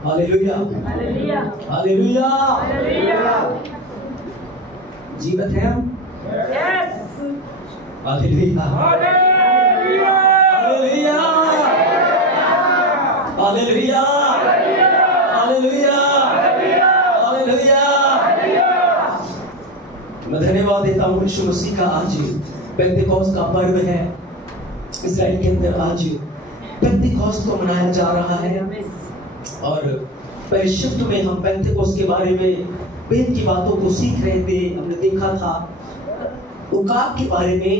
Hallelujah, hallelujah, hallelujah, hallelujah. जीवित हैं हम? Yes, hallelujah, hallelujah, hallelujah, hallelujah, hallelujah, hallelujah. मैं धन्यवाद देता हूँ यीशु मसीह का। आज पेंतेकोस्त का पर्व है। इस्राएल के अंदर आज पेंतेकोस्त को मनाया जा रहा है और पहले शिफ्ट में हम पेंतेकोस्त के बारे में वेद की बातों को सीख रहे थे। हमने देखा था उकाब के बारे में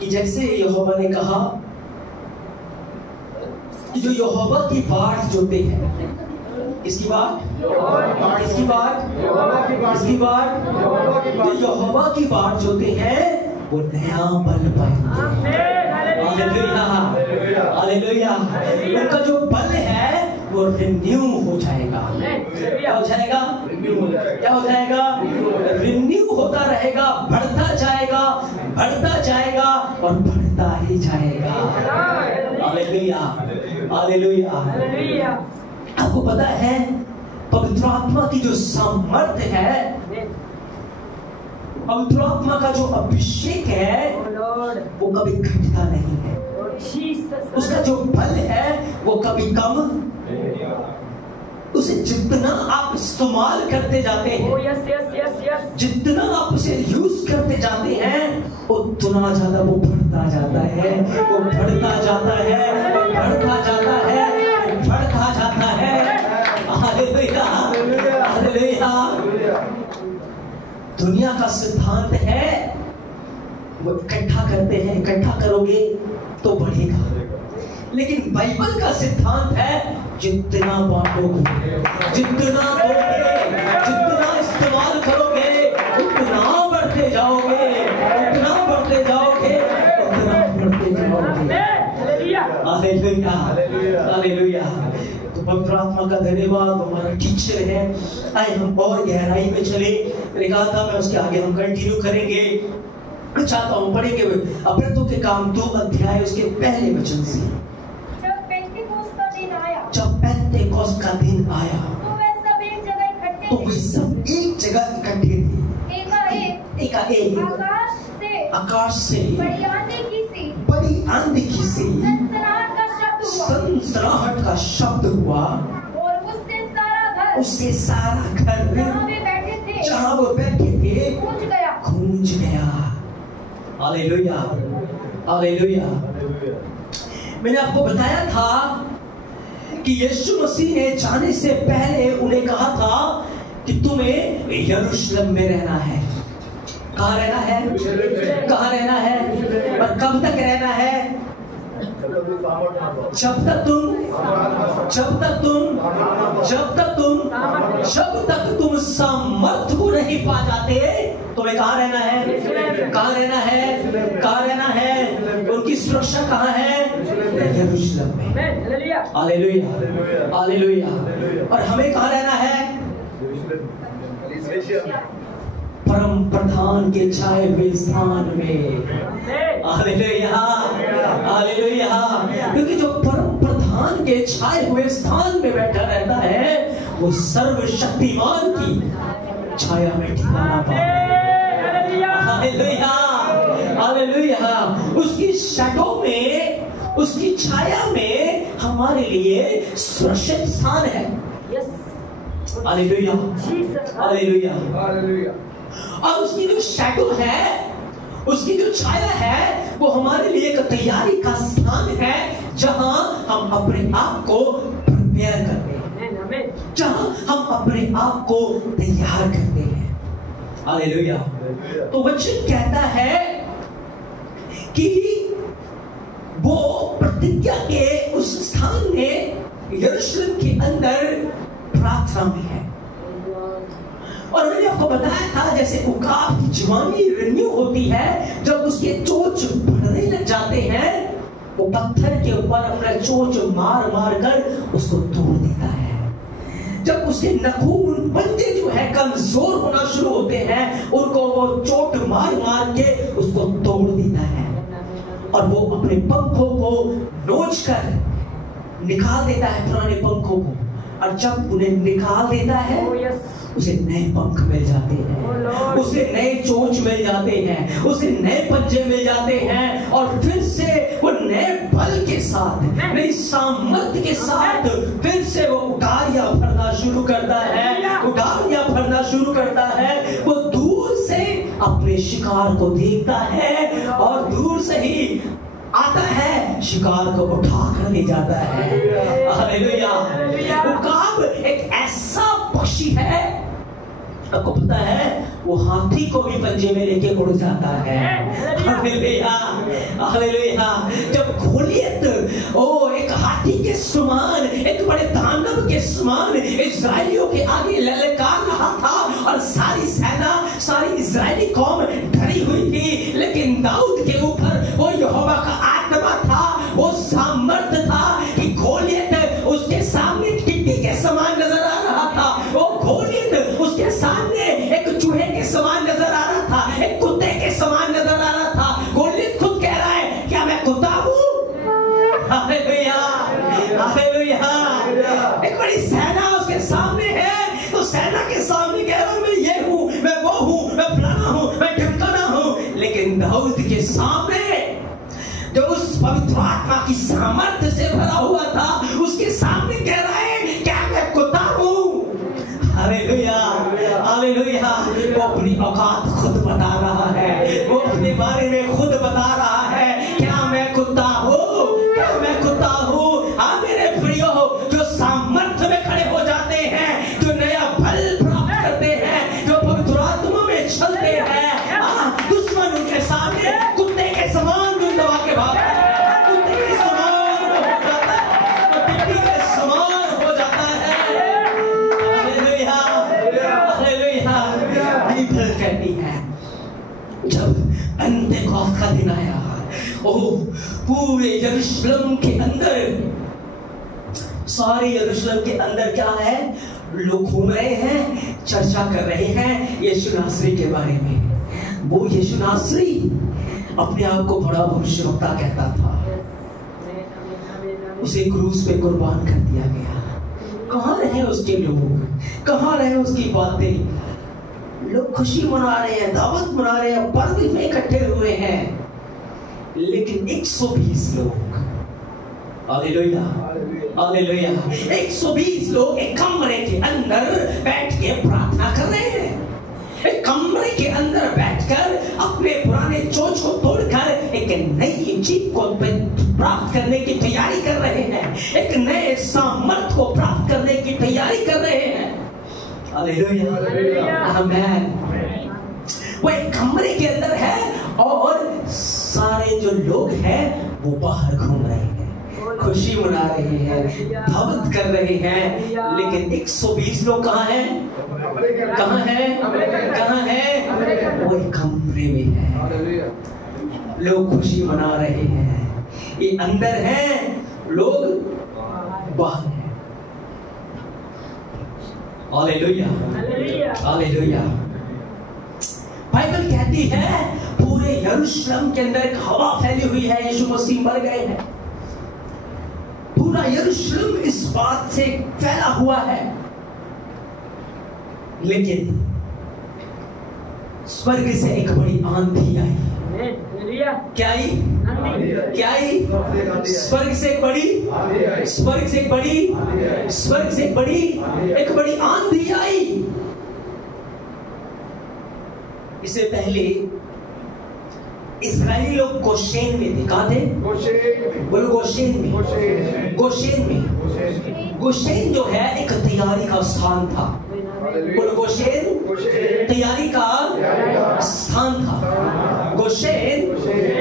कि जैसे यहोवा ने कहा कि जो यहोवा की बाट जोते हैं, किसकी बाट? किसकी बाट? किसकी बाट? जो यहोवा की बाट जोते हैं वो नया बल पाएंगे। Hallelujah, hallelujah. उनका जो बल है वो रिन्यू हो जाएगा। क्या हो जाएगा? क्या हो जाएगा? रिन्यू होता रहेगा, बढ़ता जाएगा, बढ़ता जाएगा और बढ़ता ही जाएगा। Hallelujah, hallelujah. आपको पता है पवित्र आत्मा की जो सामर्थ्य है, पवित्र आत्मा का जो अभिषेक है वो कभी घटता नहीं है। उसका जो बल है वो कभी कम, उसे जितना आप इस्तेमाल करते जाते हैं, जितना आप उसे यूज करते जाते हैं, उतना ज्यादा वो बढ़ता जाता है, वो बढ़ता जाता है, वो बढ़ता जाता है, वो बढ़ता जाता है। Hallelujah, hallelujah. दुनिया का सिद्धांत है वो इकट्ठा करते हैं, इकट्ठा करोगे तो बढ़ेगा, लेकिन बाइबल का सिद्धांत है जितना बांटोगे, जितना दोगे, जितना इस्तेमाल करोगे उतना बढ़ते जाओगे, उतना बढ़ते जाओगे, उतना बढ़ते जाओगे। Hallelujah, hallelujah. तो पवित्र आत्मा का धन्यवाद, हमारा टीचर है। आए हम और गहराई में चले। मैंने कहा था मैं उसके आगे हम कंटिन्यू करेंगे। मैं चाहता हूँ पढ़ेंगे अपने के काम 2 अध्याय उसके पहले वचन से। जब पेंतेकोस्त का दिन आया तो वे सब एक जगह इकट्ठे तो वे सब एक जगह इकट्ठे थे। एकाएक आकाश से बड़ी आंधी की सी सनसनाहट का शब्द हुआ और उससे सारा घर जहाँ वो बैठे थे गूंज गया। Hallelujah, hallelujah. मैंने आपको बताया था कि यीशु मसीह ने जाने से पहले उन्हें कहा था कि तुम्हें यरूशलेम में रहना है। कहाँ रहना है? कहाँ रहना है? और कब तक रहना है? जब तक तुम सामर्थ को नहीं पा जाते, तुम्हें कहाँ रहना है? कहाँ रहना है? कहाँ रहना है? उनकी सुरक्षा कहाँ है? यरूशलेम में। Hallelujah, hallelujah. और हमें कहाँ रहना है? परम प्रधान के छाए हुए स्थान में। Hallelujah, hallelujah. क्योंकि जो परम प्रधान के छाए हुए स्थान में बैठा रहता है वो सर्वशक्तिमान की छाया में ठिकाना पाता है। Hallelujah, hallelujah. उसकी शैडो में, उसकी छाया में हमारे लिए सुरक्षित स्थान है। Hallelujah, hallelujah, hallelujah. और उसकी जो शैडो है, उसकी जो छाया है वो हमारे लिए एक तैयारी का स्थान है जहां हम अपने आप को प्रिपेयर करते हैं, जहां हम अपने आप को तैयार करते हैं। हालेलुया। तो वचन कहता है कि वो प्रतिज्ञा के उस स्थान में यरूशलेम के अंदर प्रार्थना में है। और मैंने आपको बताया था जैसे उकाब की जवानी रिन्यू होती है, जब उसके चोंच बढ़ने लग जाते हैं वो पत्थर के ऊपर अपना चोंच मार मार कर उसको तोड़ देता है। जब उसके नखून पंजे जो है कमजोर होना शुरू होते हैं, उनको वो चोट मार मार के उसको तोड़ देता है। और वो अपने पंखों को नोच कर निकाल देता है, पुराने पंखों को, और जब उन्हें निकाल देता है उसे नए पंख मिल जाते हैं, उसे नए चोंच मिल जाते हैं, उसे नए पंजे मिल जाते हैं, और फिर से वो नए बल के साथ, नई सामर्थ्य के साथ फिर से वो उड़ारियां भरना शुरू करता है, उड़ारियां भरना शुरू करता है। वो दूर से अपने शिकार को देखता है और दूर से ही आता है, शिकार को उठा कर ले जाता है। हालेलुया। उकाब एक ऐसा पक्षी है, आपको पता है, वो हाथी को भी पंजे में लेके उड़ जाता है। Hallelujah, hallelujah. जब गोलियत एक हाथी के समान, एक बड़े दानव के समान इस्राएलियों के आगे ललकार रहा था और सारी सेना, सारी इस्राएली कौम डरी हुई थी, लेकिन दाऊद के ऊपर वो यहोवा का आत्मा था, वो सामर्थ्य था कि गोलियत उसके सामने टिड्डी के समान नजर आ रहा था, वो गोलियत उसके सामने एक चूहे के समान नजर आ रहा था, एक कुत्ते के समान नजर आ रहा था। गोलियत खुद कह रहा है, क्या मैं कुत्ता हूँ? Hallelujah, hallelujah. एक बड़ी सेना उसके सामने है, तो सेना के सामने कह रहा हूँ, मैं ये हूँ, मैं वो हूँ, मैं फलाना हूँ, मैं ढिमकाना हूँ। लेकिन दाऊद के सामने जो उस पवित्र आत्मा की सामर्थ्य से भरा हुआ था, उसके सामने कह रहा है, क्या मैं कुत्ता हूँ? Hallelujah, hallelujah. वो अपनी औकात खुद बता रहा है, वो अपने बारे में खुद बता रहा है, क्या मैं कुत्ता हूँ? क्या मैं कुत्ता हूँ? हाँ मेरे प्रियो, जो सामर्थ्य में खड़े हो जाते हैं, जो नया बल प्राप्त करते हैं, जो पवित्र आत्मा में चलते हैं, दुश्मन उनके सामने कुत्ते के समान दबा के भागता है, कुत्ते के समान हो जाता है, टिड्डी के समान हो जाता है। Hallelujah, hallelujah. बाइबल कहती है, जब पेंटेकोस्त का दिन आया, पूरे यरूशलेम के अंदर, सारे यरूशलेम के अंदर क्या है, लोग घूम रहे हैं, चर्चा कर रहे हैं यीशु नासरी के बारे में। वो यीशु नासरी अपने आप को बड़ा भविष्यवक्ता कहता था, उसे क्रूस पे कुर्बान कर दिया गया। कहाँ रहे उसके लोग, कहाँ रहे उसकी बातें? लोग खुशी मना रहे हैं, दावत मना रहे हैं, पर्व में इकट्ठे हुए हैं, लेकिन 120 लोग, हालेलुया, हालेलुया, 120 लोग एक कमरे के अंदर बैठ के प्रार्थना कर रहे हैं, एक कमरे के अंदर बैठकर अपने पुराने चोंच को तोड़कर एक नई जीत को प्राप्त करने की तैयारी कर रहे हैं, एक नए सामर्थ को प्राप्त करने की तैयारी कर रहे हैं। हालेलुया, आमीन। वो एक कमरे के अंदर है और सारे जो लोग हैं वो बाहर घूम रहे हैं, खुशी मना रहे हैं, दावत कर रहे हैं, लेकिन 120 लोग कहाँ हैं? कहाँ हैं? कहाँ हैं? वो एक कमरे में है, लोग खुशी मना रहे हैं, ये अंदर हैं, लोग बाहर हैं। Hallelujah, hallelujah. बाइबल कहती है पूरे यरूशलेम के अंदर एक हवा फैली हुई है, यीशु मसीह मर गए हैं। पूरा यरूशलेम इस बात से फैला हुआ है, लेकिन स्वर्ग से एक बड़ी आंधी आई। क्या आई? क्या आई? स्वर्ग से एक बड़ी, स्वर्ग से एक बड़ी, स्वर्ग से एक बड़ी, एक बड़ी आंधी आई। इससे पहले इस्राएली लोग गोशेन में थे। कहाँ थे? बोलो गोशेन में। गोशेन में, गोशेन जो है एक तैयारी का स्थान था। बोलो गोशेन तैयारी का स्थान था। गोशेन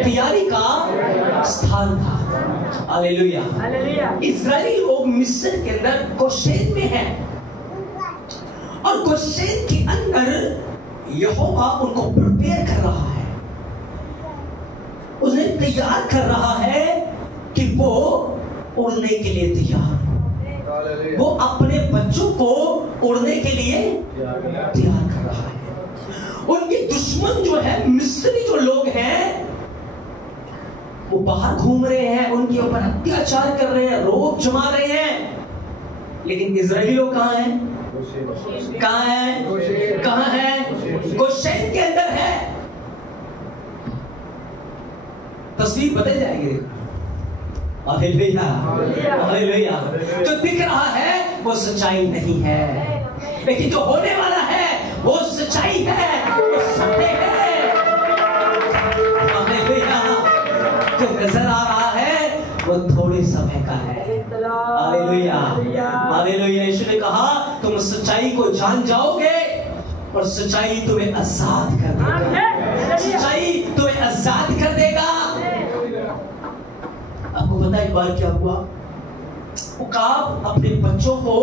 तैयारी का स्थान था। हालेलुया। इस्राएली लोग मिस्र के अंदर गोशेन में हैं, और गोशेन के अंदर यहोवा उनको प्रिपेयर कर रहा है, उन्हें तैयार कर रहा है कि वो उड़ने के लिए तैयार, वो अपने बच्चों को उड़ने के लिए तैयार कर रहा है। उनके दुश्मन जो है, मिस्री जो लोग हैं, वो बाहर घूम रहे हैं, उनके ऊपर अत्याचार कर रहे हैं, रोब जमा रहे हैं। लेकिन इजरायली लोग कहाँ हैं? कहाँ हैं? कहाँ हैं? गोशेन के अंदर है। तस्वीर बदल जाएगी। Hallelujah, hallelujah. जो दिख रहा है वो सच्चाई नहीं है, लेकिन जो होने वाला है वो सच्चाई है, वो सत्य है। हालेलुया। जो नजर आ रहा है वो थोड़े समय का है। Hallelujah, hallelujah. यीशु ने कहा तुम सच्चाई को जान जाओगे और सच्चाई तुम्हें आजाद कर देगा। सच्चाई तुम्हें आजाद कर देगा। आपको पता है एक बार क्या हुआ? उकाब अपने बच्चों को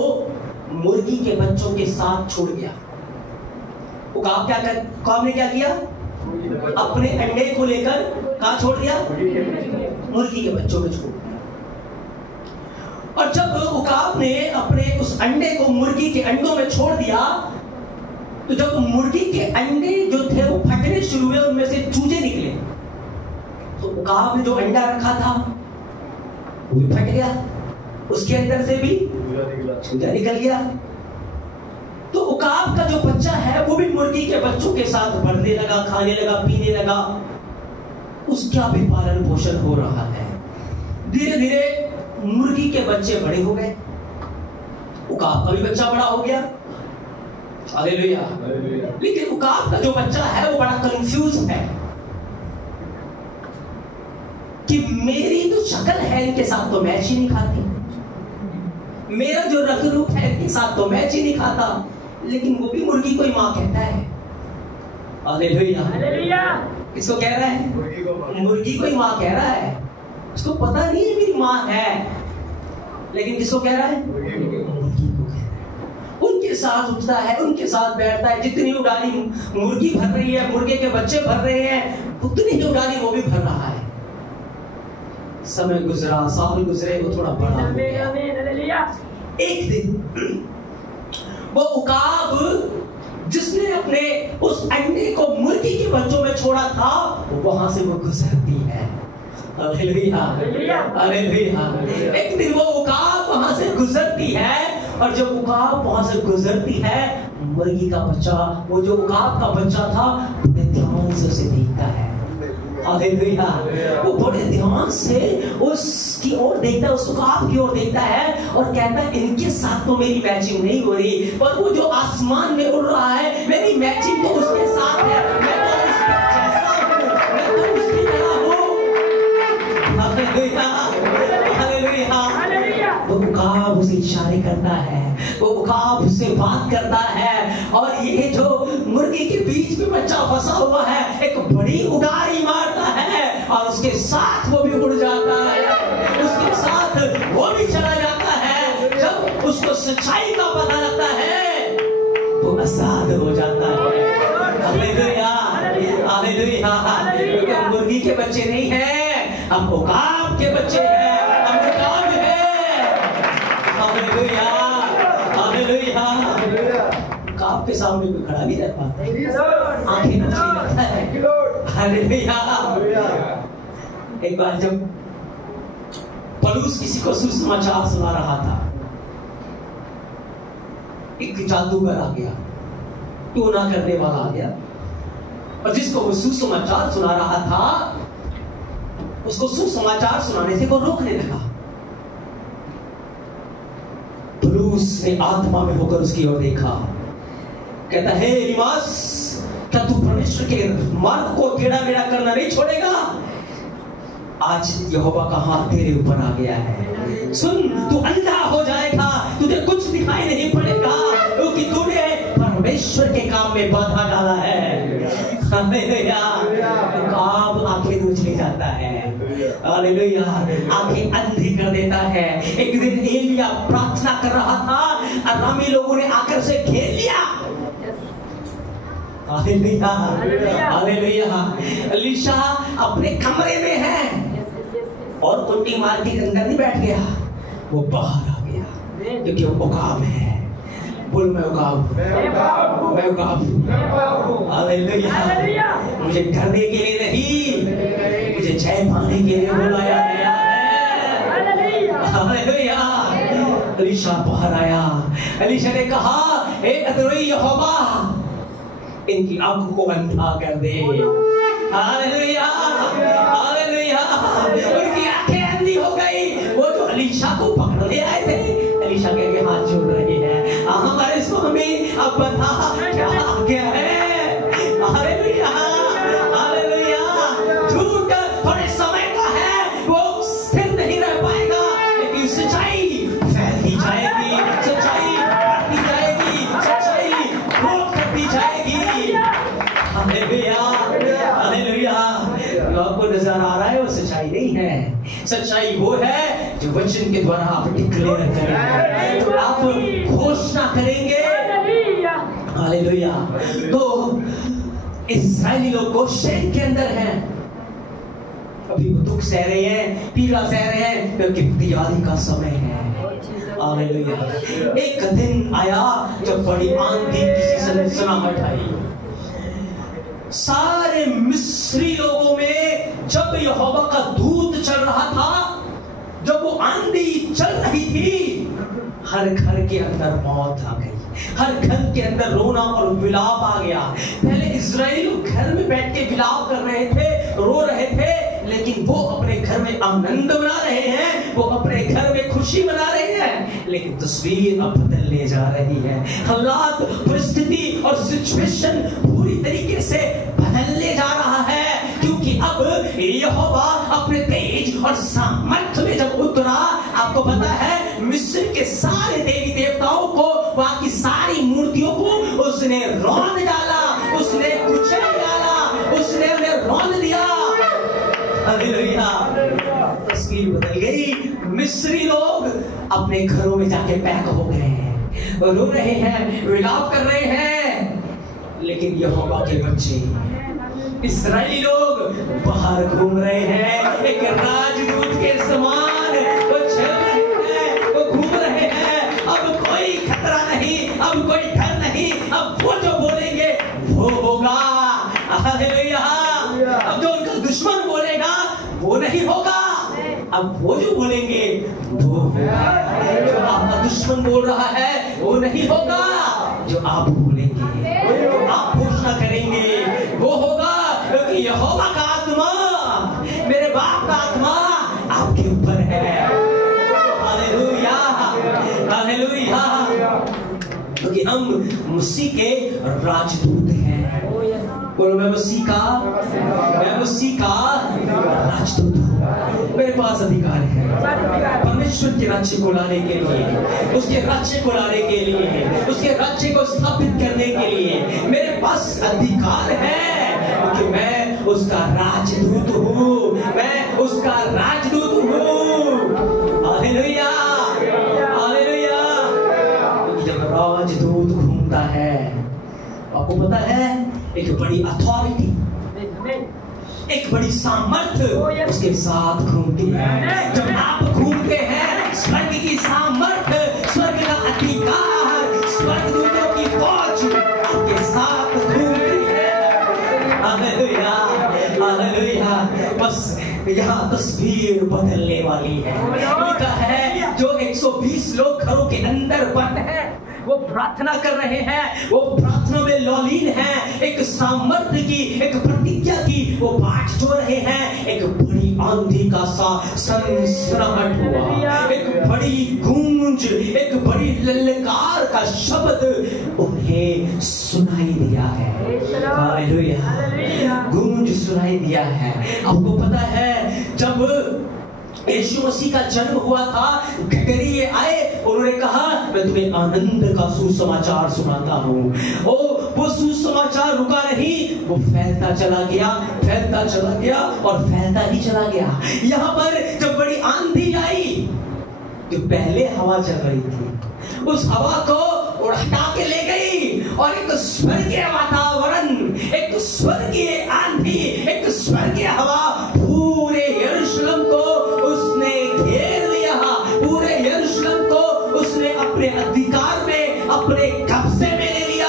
मुर्गी के बच्चों के साथ छोड़ गया। उकाब ने क्या किया? अपने अंडे को लेकर कहां छोड़ दिया? मुर्गी के बच्चों में छोड़ दिया। और जब उकाब ने अपने उस अंडे को मुर्गी के अंडों में छोड़ दिया, तो जब मुर्गी के अंडे जो थे वो फटने शुरू हुए, उनमें से चूजे निकले। तो उकाब ने जो अंडा रखा था वो भी फट गया, उसके अंदर से भी चूजा निकल गया। तो उकाब का जो बच्चा है वो भी मुर्गी के बच्चों के साथ बढ़ने लगा, खाने लगा, पीने लगा। उसका भी पालन पोषण हो रहा है। धीरे धीरे मुर्गी के बच्चे बड़े हो गए, उकाब का भी बच्चा बड़ा हो गया। हालेलुया। लेकिन उकाब का जो बच्चा है वो बड़ा कंफ्यूज है कि मेरी जो शक्ल है इनके साथ तो मैच ही नहीं खाती, मेरा जो रंग रूप है इनके साथ तो मैच ही नहीं खाता, लेकिन वो भी मुर्गी को ही मां कहता है। हालेलुया। इसको कह रहा है मुर्गी को ही मां कह रहा है। उसको पता नहीं है मेरी मां है, लेकिन किसको कह रहा है? मुर्गी को कह रहा है। उनके साथ उठता है, उनके साथ बैठता है। जितनी उड़ानी मुर्गी भर रही है, मुर्गे के बच्चे भर रहे हैं, उतनी ही उड़ानी वो भी भर रहा है। समय गुजरा, साल गुजरे, वो थोड़ा बड़ा हो गया। एक दिन वो उकाब जिसने अपने उस अंडे को मुर्गी के बच्चों में छोड़ा था, वहां से वो गुजरती है। Hallelujah, hallelujah. एक दिन वो उकाब वहां से गुजरती है, और जब उकाब वहां से गुजरती है, मुर्गी का बच्चा, वो जो उकाब का बच्चा था, बड़े ध्यान से उसे देखता है। हालेलुया। वो बड़े ध्यान से उसकी ओर देखता है, उस उकाब की ओर देखता है और कहता है इनके साथ तो मेरी मैचिंग नहीं हो रही, पर वो जो आसमान में उड़ रहा है मेरी मैचिंग तो उसके साथ है, मैं तो उसके जैसा हूं, मैं तो उसकी तरह हूं। Hallelujah, hallelujah. वो उकाब उसे इशारे करता है, वो उकाब उससे बात करता है, और ये जो मुर्गी के बीच में बच्चा फंसा हुआ है एक बड़ी उड़ारी मारता है, और उसके साथ वो भी उड़ जाता है, उसके साथ वो भी चला जाता है। जब उसको सच्चाई का पता लगता है तो आजाद हो जाता है। Hallelujah, hallelujah. हम मुर्गी के बच्चे नहीं हैं, हम उकाब के बच्चे हैं, हम उकाब हैं। Hallelujah, hallelujah. उकाब के सामने कोई खड़ा नहीं रह पाता, आंखें नचने लगता है। हालेलुया। एक बार जब पौलुस किसी को सुसमाचार सुना रहा था, एक जादूगर आ गया, टोना करने वाला आ गया, और जिसको वो सुसमाचार सुना रहा था उसको सुसमाचार सुनाने से वो रोकने लगा। पौलुस ने आत्मा में होकर उसकी ओर देखा, कहता है एलीमास, क्या तू परमेश्वर के मार्ग को टेढ़ा मेढ़ा करना नहीं छोड़ेगा? आज यहोवा का हाथ तेरे ऊपर आ गया है। सुन, तू अंधा हो जाएगा, तुझे कुछ दिखाई नहीं पड़ेगा, क्योंकि तूने परमेश्वर के काम में बाधा डाला है। हालेलुया। उकाब आंखें नोचने जाता है, हालेलुया, आंखें अंधी कर देता है। एक दिन एलिया प्रार्थना कर रहा था, अरामी लोगों ने आकर उसे घेर लिया। Hallelujah, hallelujah. एलीशा अपने कमरे में है और कुंडी मार के अंदर नहीं बैठ गया, वो बाहर आ गया, क्योंकि वो उकाब है। बोल मैं उकाब, मैं उकाब हूं। हालेलुया। मुझे डरने के लिए नहीं, मुझे जय पाने के लिए बुलाया गया है। हालेलुया। एलीशा बाहर आया। एलीशा ने कहा, हे अदोनी यहोवा, इनकी आंखों को अंधा कर दे। Hallelujah, hallelujah. उनकी आंखें अंधी हो गई। वो जो एलीशा को पकड़ने आए थे, एलीशा के हाथ जोड़ रहे हैं, हमारे स्वामी अब बता क्या आज्ञा है। Hallelujah, hallelujah. झूठ थोड़े समय का है, वो स्थिर नहीं रह पाएगा, लेकिन सच्चाई फैलती जाएगी, सच्चाई बढ़ती जाएगी, सच्चाई ग्रोथ करती जाएगी। Hallelujah, hallelujah. जो आपको नजर आ रहा है वो सच्चाई नहीं है। सच्चाई वो है जो वचन के द्वारा आप डिक्लेयर करेंगे, तो आप घोषणा करेंगे। हालेलुया। तो इस्राएली लोग गोशेन के अंदर हैं, अभी वो दुख सह रहे हैं, पीड़ा सह रहे हैं, क्योंकि तैयारी का समय है। हालेलुया। एक दिन आया जब बड़ी आंधी किसी सनसनाहट आई। सारे मिस्री लोगों में जब यहोवा का दूत चल रहा था, जब वो आंधी चल रही थी, हर घर के अंदर मौत आ गई, हर घर के अंदर रोना और विलाप आ गया। पहले इजरायली लोग घर में बैठ के विलाप कर रहे थे, रो रहे थे, लेकिन वो अपने घर में आनंद मना रहे हैं, वो अपने घर में खुशी मना रहे हैं। लेकिन तस्वीर अब बदलने जा रही है। हालात, परिस्थिति और सिचुएशन पूरी तरीके से बदलने जा रहा है, क्योंकि अब यहोवा अपने तेज और सामर्थ्य में जब उतरा, आपको पता है मिस्र के सारे देवी देवताओं को, वहां की सारी मूर्तियों को उसने रौंद डाला, उसने कुचल डाला, उसने उन्हें रौंद दिया। हालेलुया। तस्वीर बदल गई। मिस्री लोग अपने घरों में जाके पैक हो गए हैं, रो रहे हैं, विलाप कर रहे हैं, लेकिन यहोवा के बच्चे इस्राएली लोग बाहर घूम रहे हैं, एक राजदूत के समान वो चल रहे हैं, वो घूम रहे हैं। अब कोई खतरा नहीं, अब कोई डर नहीं, अब वो जो बोलेंगे वो होगा। हालेलुया। अब जो उनका दुश्मन बोलेगा वो नहीं होगा, अब वो जो बोलेंगे वो होगा। जो आपका दुश्मन बोल रहा है वो नहीं होगा, जो आप बोलेंगे, जो आप घोषणा करेंगे वो होगा, क्योंकि यहोवा का आत्मा, मेरे बाप का आत्मा आपके ऊपर है। Hallelujah, hallelujah. क्योंकि हम मसीह के राजदूत हैं। बोलो, मैं मसीह का राजदूत हूं। मेरे पास अधिकार है परमेश्वर के राज्य को लाने के लिए, उसके राज्य को लाने के लिए, उसके राज्य को स्थापित करने के लिए मेरे पास अधिकार है, क्योंकि मैं उसका राजदूत हूँ, मैं उसका राजदूत हूँ। Hallelujah, hallelujah. जब राजदूत घूमता है, आपको पता है एक बड़ी अथॉरिटी, एक बड़ी सामर्थ्य उसके साथ घूमती है। जब आप घूमते हैं, स्वर्ग की सामर्थ्य, स्वर्ग का अधिकार, स्वर्गदूतों की फौज आपके साथ घूमती है। Hallelujah, hallelujah. बस यहाँ तस्वीर बदलने वाली है। लिखा है जो 120 लोग घरों के अंदर बंद हैं, वो प्रार्थना कर रहे हैं, वो प्रार्थना में लौलीन हैं, एक सामर्थ्य की, एक प्रतिज्ञा की वो बाट जो रहे हैं। एक बड़ी आंधी का सा सनसनाहट हुआ, एक बड़ी गूंज, एक बड़ी ललकार का शब्द उन्हें सुनाई दिया है। हालेलुया, गूंज सुनाई दिया है। आपको पता है जब यीशु मसीह का जन्म हुआ था, गगरिये आए, उन्होंने कहा मैं तुम्हें आनंद का सुसमाचार सुनाता हूँ। वो सुसमाचार रुका नहीं, वो फैलता चला गया, फैलता चला गया और फैलता ही चला गया। यहाँ पर जब बड़ी आंधी आई, जो पहले हवा चल रही थी, उस हवा को उड़ा के ले गई और एक स्वर्गीय वातावरण, एक स्वर्गीय आंधी, एक स्वर्गीय हवा पूरे यरूशलेम को उसने घेर लिया, पूरे यरूशलेम को उसने अपने अधिकार में, अपने कब्जे में ले लिया।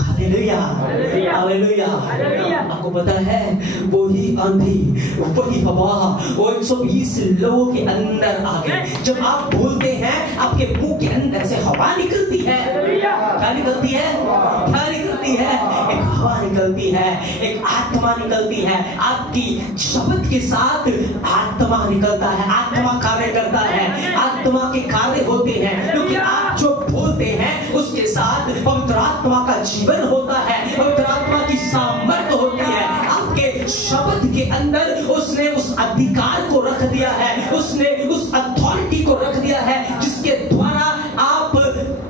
Hallelujah, hallelujah. हालेलुया। आपको पता है वही आंधी, वही हवा, वो 120 लोगों के अंदर आ गई। जब आप बोलते हैं आपके मुंह के अंदर से हवा निकलती है। क्या निकलती है? क्या निकलती है? एक हवा निकलती है, एक आत्मा निकलती है। आपकी शब्द के साथ आत्मा निकलता है, आत्मा कार्य करता है, आत्मा के कार्य होते हैं, क्योंकि आप जो बोलते हैं उसके साथ पवित्र आत्मा का जीवन होता है, पवित्र आत्मा की सामर्थ्य होती है। आपके शब्द के अंदर उसने उस अधिकार को रख दिया है, उसने उस अथॉरिटी को रख दिया है जिसके द्वारा आप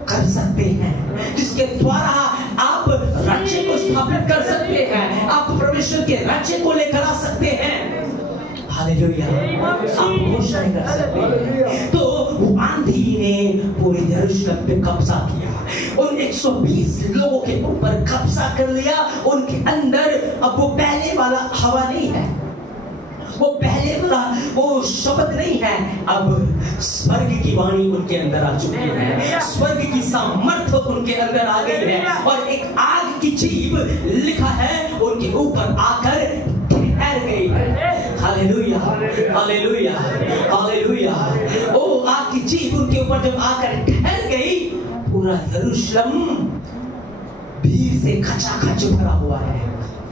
कर सकते हैं, जिसके द्वारा आप राज्य को स्थापित कर सकते हैं, आप परमेश्वर के राज्य को लेकर आ सकते हैं। हालेलुया। आप घोषणा कर सकते हैं। तो वो आंधी ने पूरे यरूशलेम पे कब्जा किया, उन 120 लोगों के ऊपर कब्जा कर लिया। उनके अंदर अब वो पहले वाला हवा नहीं है, वो पहले वाला वो शब्द नहीं है, अब स्वर्ग की वाणी उनके अंदर आ चुकी है, स्वर्ग की सामर्थ्य उनके अंदर आ गई है, और एक आग की जीभ लिखा है उनके ऊपर आकर ठहर गई है। Hallelujah, hallelujah, hallelujah. ओ आग की जीभ उनके ऊपर जब आकर ठहर गई, पूरा यरूशलेम भीड़ से खचाखच भरा हुआ है।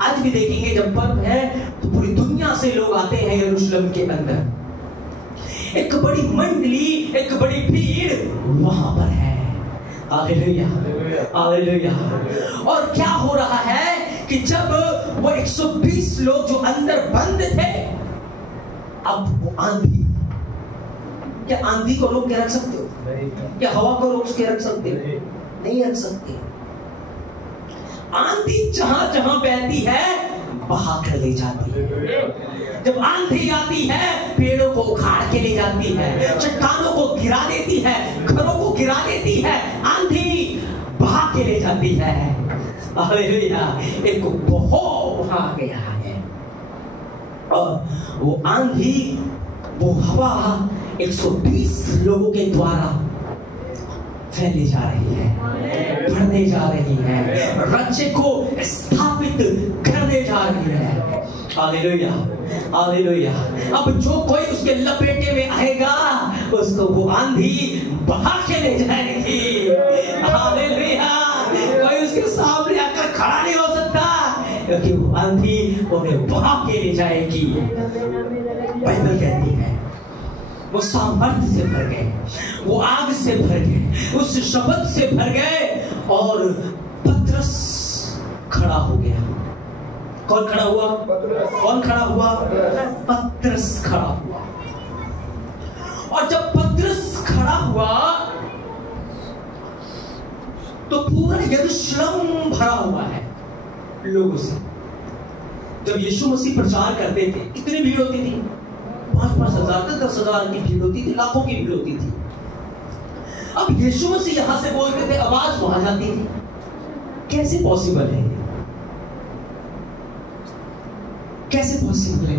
आज भी देखेंगे जब पर्व है तो पूरी दुनिया से लोग आते हैं यरूशलेम के अंदर। एक बड़ी मंडली, एक बड़ी भीड़ वहां पर है। Hallelujah, hallelujah. और क्या हो रहा है कि जब वो 120 लोग जो अंदर बंद थे, अब वो आंधी, क्या आंधी को रोक के रख सकते हो? क्या हवा को रोक के रख सकते हो? नहीं रख सकते। आंधी जहां जहां बहती है बहा कर ले जाती है। जब आंधी आती है पेड़ों को उखाड़ के ले जाती है, चट्टानों को गिरा देती है, घरों को गिरा देती है, आंधी बहा के ले जाती है। हालेलुया। एक बहुत वहां आ गया है, और वो आंधी, वो हवा 120 लोगों के द्वारा फैले जा रही है, बढ़ने जा रही है, राज्य को स्थापित करने जा रही है। Hallelujah, hallelujah. अब जो कोई उसके लपेटे में आएगा उसको वो आंधी बहा के ले जाएगी। हालेलुया। कोई उसके सामने आकर खड़ा नहीं हो सकता, क्योंकि वो आंधी उन्हें बहा के ले जाएगी। बाइबल कहती है वो सामर्थ्य से भर गए, वो आग से भर गए, उस शब्द से भर गए, और पतरस खड़ा हो गया। कौन खड़ा हुआ? कौन खड़ा हुआ? पतरस खड़ा हुआ। और जब पतरस खड़ा हुआ तो पूरा यरूशलेम भरा हुआ है लोगों से। जब यीशु मसीह प्रचार करते थे कितनी भीड़ होती थी? 5-5 हजार, 10,000 की भीड़ होती थी, लाखों की भीड़ होती थी। अब यीशु मसीह यहां से बोलते थे, आवाज वहां जाती थी। कैसे पॉसिबल है? कैसे पॉसिबल है?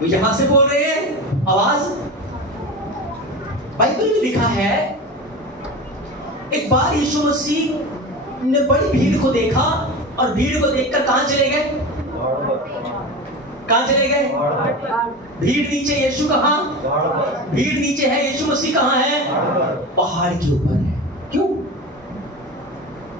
वो यहां से बोल रहे हैं, आवाज। बाइबल में लिखा है एक बार यीशु मसीह ने बड़ी भीड़ को देखा, और भीड़ को देखकर कहां चले गए? कहां चले गए? भीड़ नीचे, यीशु कहां? भीड़ नीचे है, यीशु मसीह कहां है? पहाड़ के ऊपर है। क्यों?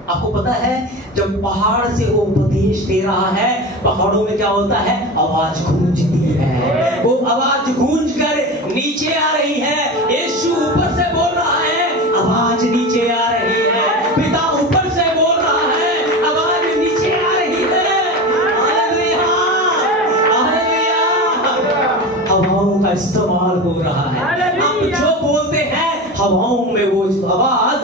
आपको पता है जब पहाड़ से वो उपदेश दे रहा है, पहाड़ों में क्या होता है? आवाज गूंजती है। वो आवाज गूंज कर नीचे आ रही है। यीशु ऊपर से बोल रहा है, आवाज नीचे आ रही है। पिता ऊपर से बोल रहा है, आवाज नीचे आ रही है। Hallelujah, hallelujah. हवाओं का इस्तेमाल हो रहा है। आप जो बोलते हैं हवाओं में वो आवाज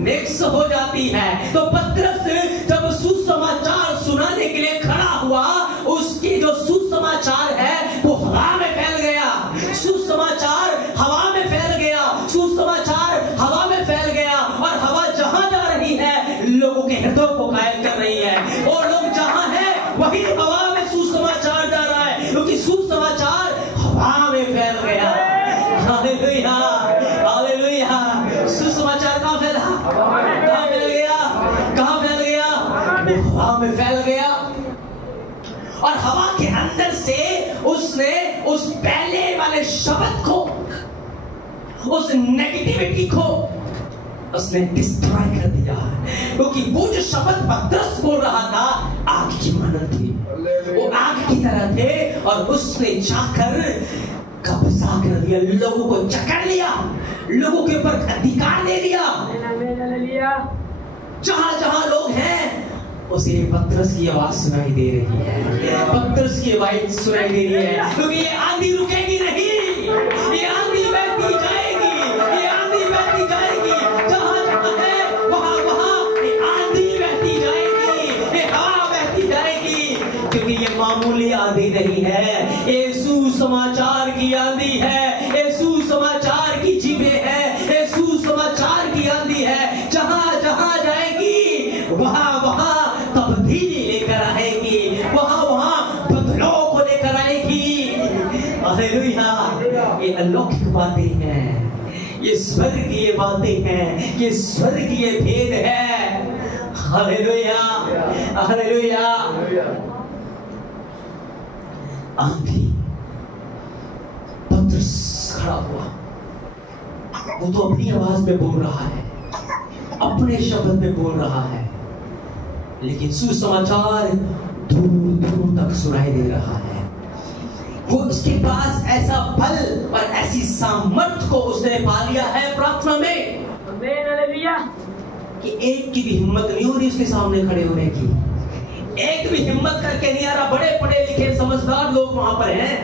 मिक्स हो जाती है। तो पतरस जब सुसमाचार सुनाने के लिए खड़ा हुआ, उसकी जो सुसमाचार है वो हवा में फैल गया। सुसमाचार हवा में फैल गया, सुसमाचार हवा में फैल गया, और हवा जहां जा रही है लोगों के हृदयों को घायल कर रही है। और लोग जहां हैं वही हवा में सुसमाचार जा रहा है, क्योंकि सुसमाचार हवा में फैल गया। Hallelujah, hallelujah. सुसमाचार कहां फैला? कहां फैल गया? कहां फैल गया? वो हवा में फैल गया। और हवा के अंदर से उसने उस पहले वाले शब्द को, उस नेगेटिविटी को उसने डिस्ट्रॉय कर दिया, क्योंकि वो जो शब्द पतरस बोल रहा था आग की मानद थी, वो आग की तरह थे, और उसने जाकर कब्जा कर दिया, लोगों को जकड़ लिया, लोगों के ऊपर अधिकार दे दिया। जहां जहां लोग हैं उसे पतरस की आवाज सुनाई दे रही है, पतरस की आवाज सुनाई दे रही है, क्योंकि ये आंधी रुकेगी नहीं, ये आंधी बहती जाएगी, ये आंधी बहती जाएगी, जहां जहां है वहां वहां ये आंधी बहती जाएगी, ये हवा बहती जाएगी, क्योंकि ये मामूली आंधी नहीं है, ये सुसमाचार की आंधी है, ये सुसमाचार की जीभें है, ये सुसमाचार की आंधी है, जहां जहां जाएगी वहां वहां तब्दीली लेकर आएगी, वहां वहां बदलाव को लेकर आएगी। हालेलुया, ये अलौकिक बातें हैं, ये स्वर्गीय बातें हैं, ये स्वर्गीय भेद है। Hallelujah, hallelujah. आंधी, पतरस खड़ा हुआ, वो तो अपनी आवाज में बोल रहा है, अपने शब्द में बोल रहा है, लेकिन सुसमाचार दूर दूर तक सुनाई दे रहा है। वो उसके पास ऐसा बल और ऐसी सामर्थ को उसने पा लिया है प्रार्थना में कि एक की भी हिम्मत नहीं हो रही उसके सामने खड़े होने की, एक भी हिम्मत करके नहीं आ रहा। बड़े पढ़े लिखे समझदार लोग वहां पर हैं,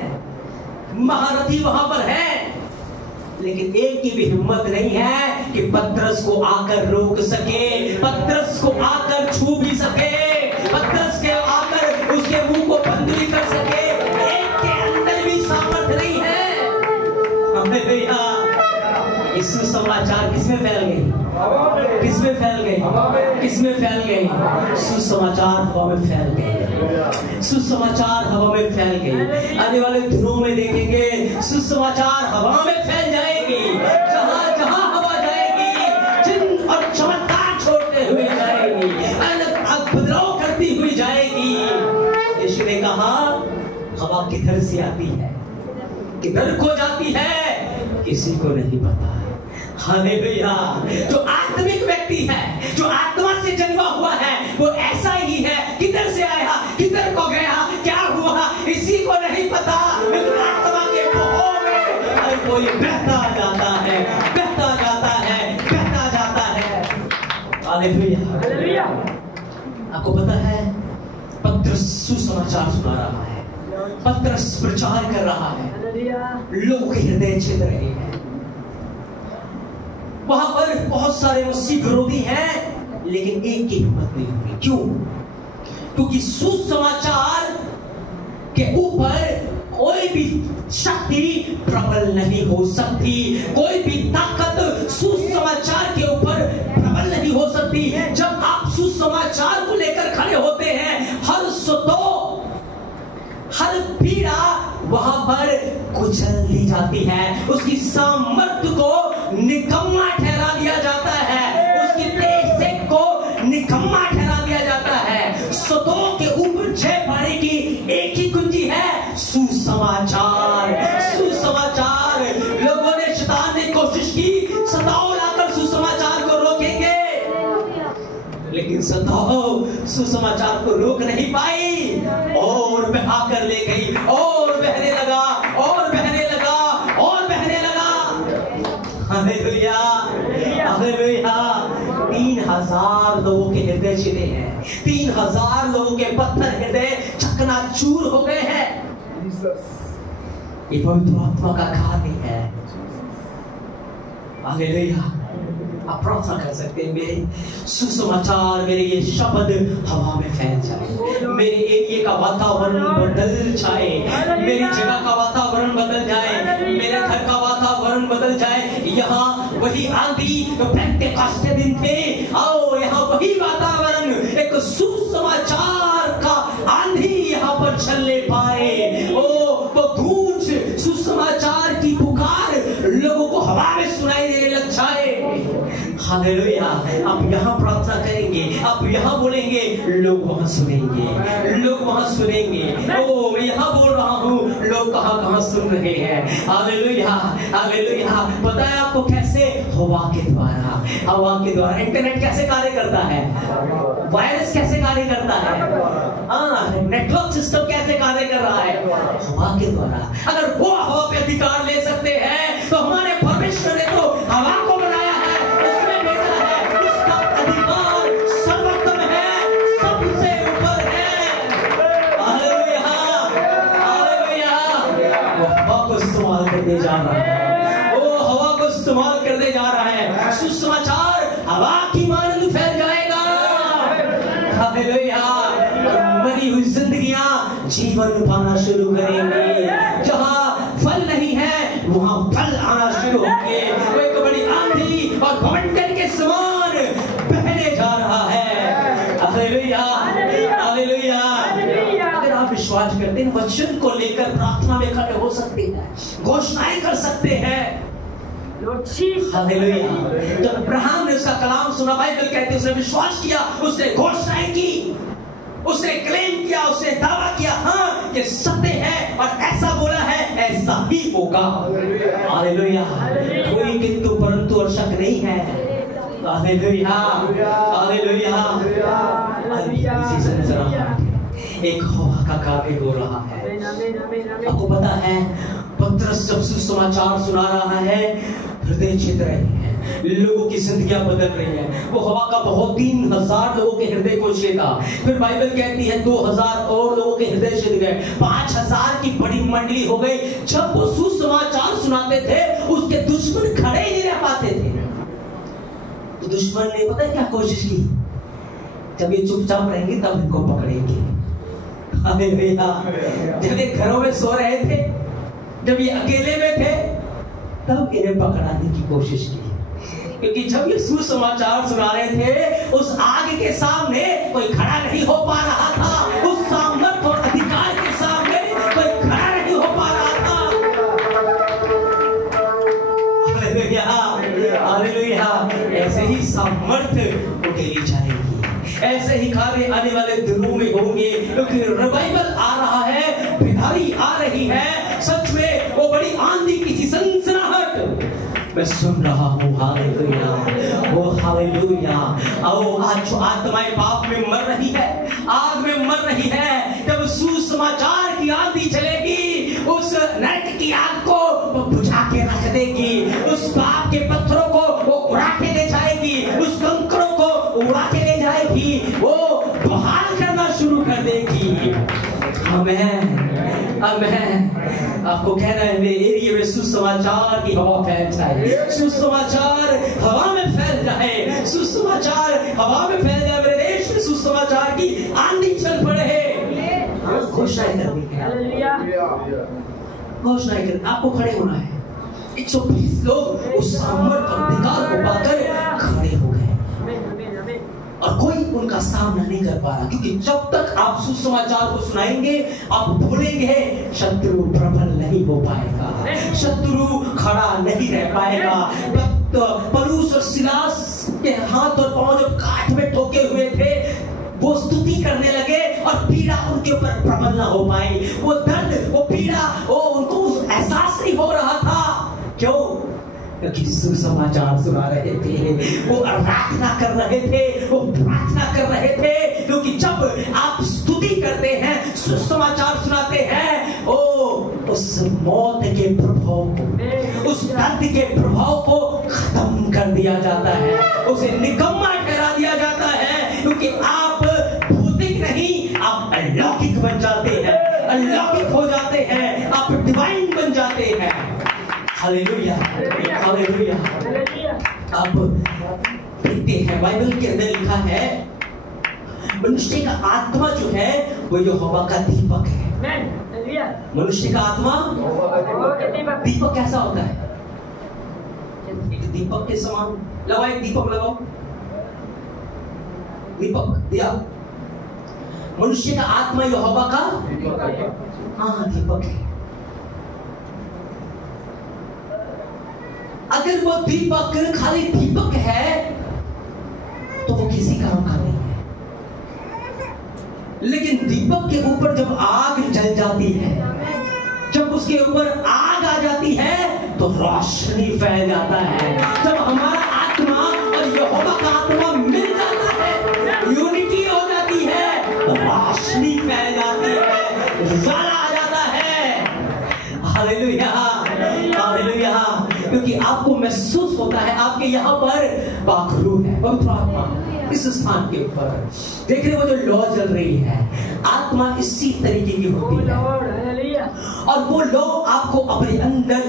महारथी वहां पर हैं, लेकिन एक की भी हिम्मत नहीं है कि पतरस को आकर रोक सके, पतरस को आकर छू भी सके, पतरस के आकर उसके मुंह को बंद भी कर सके। एक के अंदर भी सामर्थ्य नहीं है। हालेलुया। यीशु समाचार किसमें फैल गई? किसमें फैल गई? किसमें फैल गई? सुसमाचार हवा में फैल गई, सुसमाचार हवा में फैल गई। आने वाले दिनों में देखेंगे सुसमाचार हवा में फैल जाएगी, जहां जहां हवा जाएगी चिन्ह और चमत्कार छोड़ते हुए जाएगी, बदलाव करती हुई जाएगी। यीशु ने कहा हवा किधर से आती है, किधर खो जाती है, किसी को नहीं पता। हालेलुया। जो आत्मिक व्यक्ति है, जो आत्मा से जन्मा हुआ है, वो ऐसा ही है, किधर से आया, किधर को गया, क्या हुआ, इसी को नहीं पता, लेकिन आत्मा के बहाव में हर कोई बहता जाता है, बहता जाता है, बहता जाता है। हालेलुया। आपको पता है पतरस सुसमाचार सुना रहा है, पतरस प्रचार कर रहा है, लोगों के हृदय छिद रहे हैं। वहां पर बहुत सारे मसीह विरोधी हैं, लेकिन एक की हिम्मत नहीं हुई। क्यों? क्योंकि सुसमाचार के ऊपर कोई भी शक्ति प्रबल नहीं हो सकती, कोई भी ताकत सुसमाचार के ऊपर प्रबल नहीं हो सकती। जब आप सुसमाचार को लेकर खड़े होते हैं, हर सुतो, हर पीड़ा वहां पर कुचल दी जाती है, उसकी सामर्थ्य को निकम्मा ठहरा दिया जाता है, उसकी तेज को निकम्मा ठहरा दिया जाता है। सुतों के ऊपर जय पाने की एक ही कुंजी है, सुसमाचार। सुसमाचार। लोगों ने, शैतान ने कोशिश की सताओ लाकर सुसमाचार को रोकेंगे, लेकिन सताओ सुसमाचार को रोक नहीं पाई, और बहा कर ले गई, और बहने लगा, और बहने लगा, और बहने लगा। Hallelujah, hallelujah. 3000 लोगों के हृदय छिले हैं, 3000 लोगों के पत्थर हृदय चकनाचूर हो गए हैं। ये पवित्र आत्मा का कार्य है। हालेलुया। आप प्रार्थना कर सकते हैं, मेरे सुसमाचार, मेरे ये शब्द हवा में फैल जाए, मेरे एरिया का वातावरण बदल जाए, मेरी जगह का वातावरण बदल जाए, मेरे घर का वातावरण बदल जाए। यहाँ वही आंधी जो पेंटेकोस्ते दिन थे, आओ यहाँ वही वातावरण, एक सुसमाचार का आंधी यहाँ पर चलने पाए। ओ वो गूंज, सुसमाचार की पुकार लोगों को हवा में सुनाई देने लग जाए। हालेलुया। आप यहाँ प्रार्थना करेंगे, आप यहाँ बोलेंगे, लोग वहाँ सुनेंगे, लोग वहाँ सुनेंगे। ओ मैं यहाँ बोल रहा हूँ, लोग कहाँ कहाँ सुन रहे हैं। Hallelujah, hallelujah. पता है आपको कैसे? हवा के द्वारा, हवा के द्वारा। इंटरनेट कैसे कार्य करता है? वायरस कैसे कार्य करता है? नेटवर्क सिस्टम कैसे कार्य कर रहा है? हवा के द्वारा। अगर वो हवा पे अधिकार ले सकते हैं तो हमारे परमेश्वर ने तो हवा को बनाया है, उसमें भेजा है, उसका अधिकार सर्वोत्तम है, सबसे ऊपर है। Hallelujah, hallelujah. वो हवा को इस्तेमाल करने जा रहा है, वो हवा को इस्तेमाल करने जा रहा है। सुसमाचार हवा की मानंद फैल जाएगा। हालेलुया। मरी हुई जिंदगियां जीवन पाना शुरू करेंगे। जहां फल नहीं है वहां फल आना शुरू होंगे। वो एक बड़ी आंधी और बवंडर के समान बहने जा रहा है। Hallelujah, hallelujah. अगर आप विश्वास करते हैं, वचन को लेकर प्रार्थना में खड़े हो सकते हैं, घोषणाएं कर सकते हैं। हालेलुया। जब अब्राहम ने उसका कलाम सुना, बाइबल कहते हैं उसने विश्वास किया, उसने घोषणाएं की, उसने क्लेम किया, उसने दावा किया, हाँ ये सत्य है और ऐसा बोला है, ऐसा ही होगा। हालेलुया। कोई किंतु परंतु और शक नहीं है। Hallelujah, hallelujah. एक हवा का कार्य हो रहा है। आपको पता है, पतरस जब सुसमाचार सुना रहा है, हृदय छिद रहे हैं, लोगों की जिंदगियां बदल रही हैं। वो हवा का बहुत 3000 लोगों के हृदय को छेदा। फिर बाइबल कहती है 2000 और लोगों के हृदय छिद गए, 5000 की बड़ी मंडली हो गई। जब वो सुसमाचार सुनाते थे, उसके दुश्मन खड़े ही नहीं रह पाते थे। तो दुश्मन ने पता है क्या कोशिश की? जब ये चुपचाप रहेंगे तब इनको पकड़ेंगे। हालेलुया। जब ये घरों में सो रहे थे, जब ये अकेले में थे, तब इन्हें पकड़ाने की कोशिश की। क्योंकि जब ये सुसमाचार सुना रहे थे, उस आग के सामने कोई खड़ा नहीं हो पा रहा था, उस सामर्थ और अधिकार के सामने कोई खड़ा नहीं हो पा रहा था। Hallelujah, hallelujah. ऐसे ही सामर्थ्य उकेली जाएगी, ऐसे ही कार्य आने वाले दिनों में होंगे। क्योंकि रिवाइवल आ रहा है, बिदाई आ रही है। सच में वो बड़ी आंधी की सी सनसनाहट मैं सुन रहा हूँ। हालेलुया, ओ हालेलुया। आओ, आज जो आत्माएं पाप में मर रही है, आग में मर रही है, जब सुसमाचार की आंधी चलेगी, उस नरक की आग को वो बुझा के रख देगी, उस पाप के पत्थरों को वो उड़ा के ले जाएगी, उस कंकरों को उड़ा के ले जाएगी, वो बहाल करना शुरू कर देगी। आमीन, आमीन। आपको कहना है मेरे एरिया में सुसमाचार की हवा फैल जाए, सुसमाचार हवा में फैल जाए, सुसमाचार हवा में फैल जाए। मेरे देश में सुसमाचार की आंधी चल पड़े। घोषणाएं करनी है, घोषणाएं करनी। आपको खड़े होना है। 120 लोग उस सामर्थ और अधिकार को पाकर खड़े हो गए और कोई उनका सामना नहीं कर पा रहा। क्योंकि जब तक आप सुसमाचार को सुनाएंगे, आप बोलेंगे, शत्रु प्रबल नहीं हो पाएगा, शत्रु खड़ा नहीं रह पाएगा। पौलुस और सिलास के हाथ और पांव जब काठ में ठोके हुए थे, वो स्तुति करने लगे और पीड़ा उनके ऊपर प्रबल ना हो पाई। वो दर्द, वो पीड़ा, वो उनको एहसास नहीं हो रहा था। क्यों? क्योंकि सुसमाचार सुना रहे थे, वो आराधना कर रहे थे, वो प्रार्थना कर रहे थे। क्योंकि जब आप स्तुति करते हैं, सुसमाचार सुनाते हैं, ओ उस मौत के प्रभाव को, उस दर्द के प्रभाव को खत्म कर दिया जाता है, उसे निकम्मा ठहरा दिया जाता है। क्योंकि आप भौतिक नहीं, आप अलौकिक बन जाते हैं, अलौकिक हो जाते हैं, आप डिवाइन बन जाते हैं। Hallelujah, hallelujah. अब देखते हैं, बाइबल के अंदर लिखा है, मनुष्य का आत्मा जो है वो जो हवा का दीपक है। मनुष्य का आत्मा दीपक कैसा होता है? एक दीपक के समान। लगाओ, एक दीपक लगाओ, दीपक दिया। मनुष्य का आत्मा जो हवा का, हाँ दीपक है। अगर वो दीपक खाली दीपक है किसी काम का नहीं है। लेकिन दीपक के ऊपर जब आग जल जाती है, जब उसके ऊपर आग आ जाती है तो रोशनी फैल जाता है। जब हमारा आत्मा और यहोवा का आत्मा मिल जाता है, यूनिटी हो जाती है, रोशनी फैल जाती है, उजाला आ जाता है। Hallelujah, hallelujah. क्योंकि आपको महसूस होता है आपके यहाँ पर पाखरू है, पवित्र आत्मा इस स्थान के ऊपर देख रहे हो, जो लौ जल रही है, आत्मा इसी तरीके की होती है और वो लौ आपको अपने अंदर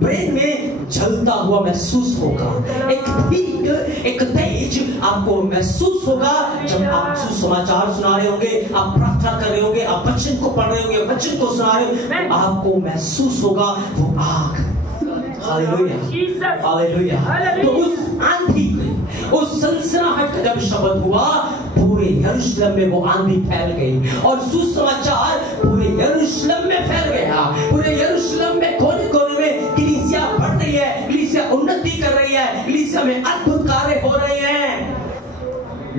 ब्रेन में जलता हुआ महसूस होगा। एक हीट, एक तेज आपको महसूस होगा जब आप सुसमाचार सुना रहे होंगे, आप प्रार्थना कर रहे होंगे, आप वचन को पढ़ रहे होंगे, वचन को सुना रहे होंगे, तो आपको महसूस होगा वो आग। Hallelujah, hallelujah. तो उस आंधी में, उस सनसनाहट का जब शब्द हुआ, पूरे यरूशलेम में वो आंधी फैल गई और सुसमाचार पूरे यरूशलेम में फैल गया। पूरे यरूशलेम में कोने कोने में कलीसिया बढ़ रही है, कलीसिया उन्नति कर रही है, कलीसिया में अद्भुत कार्य हो रहे हैं।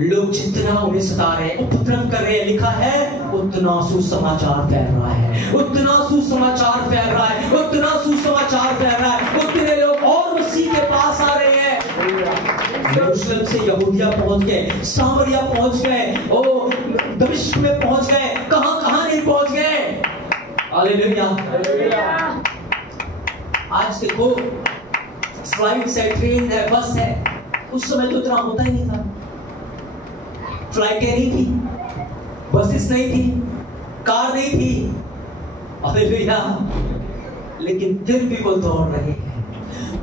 लोग जितना उन्हें सता रहे, उपद्रव कर रहे हैं, लिखा है उतना सुसमाचार फैल रहा है, उतना सुसमाचार फैल रहा है, उतना सुसमाचार फैल रहा है, उतने लोग और मसीह के पास आ रहे हैं। यरूशलेम से यहूदिया पहुंच गए, सामरिया पहुंच गए, ओ दमिश्क में पहुंच गए, कहां कहां नहीं पहुंच गए। हालेलुया। आज देखो फ्लाइट है, ट्रेन है, बस है, उस समय तो इतना होता ही नहीं था। फ्लाइटें नहीं थी, बसेस नहीं थी, कार नहीं थी। हालेलुया। लेकिन फिर भी वो दौड़ रहे हैं,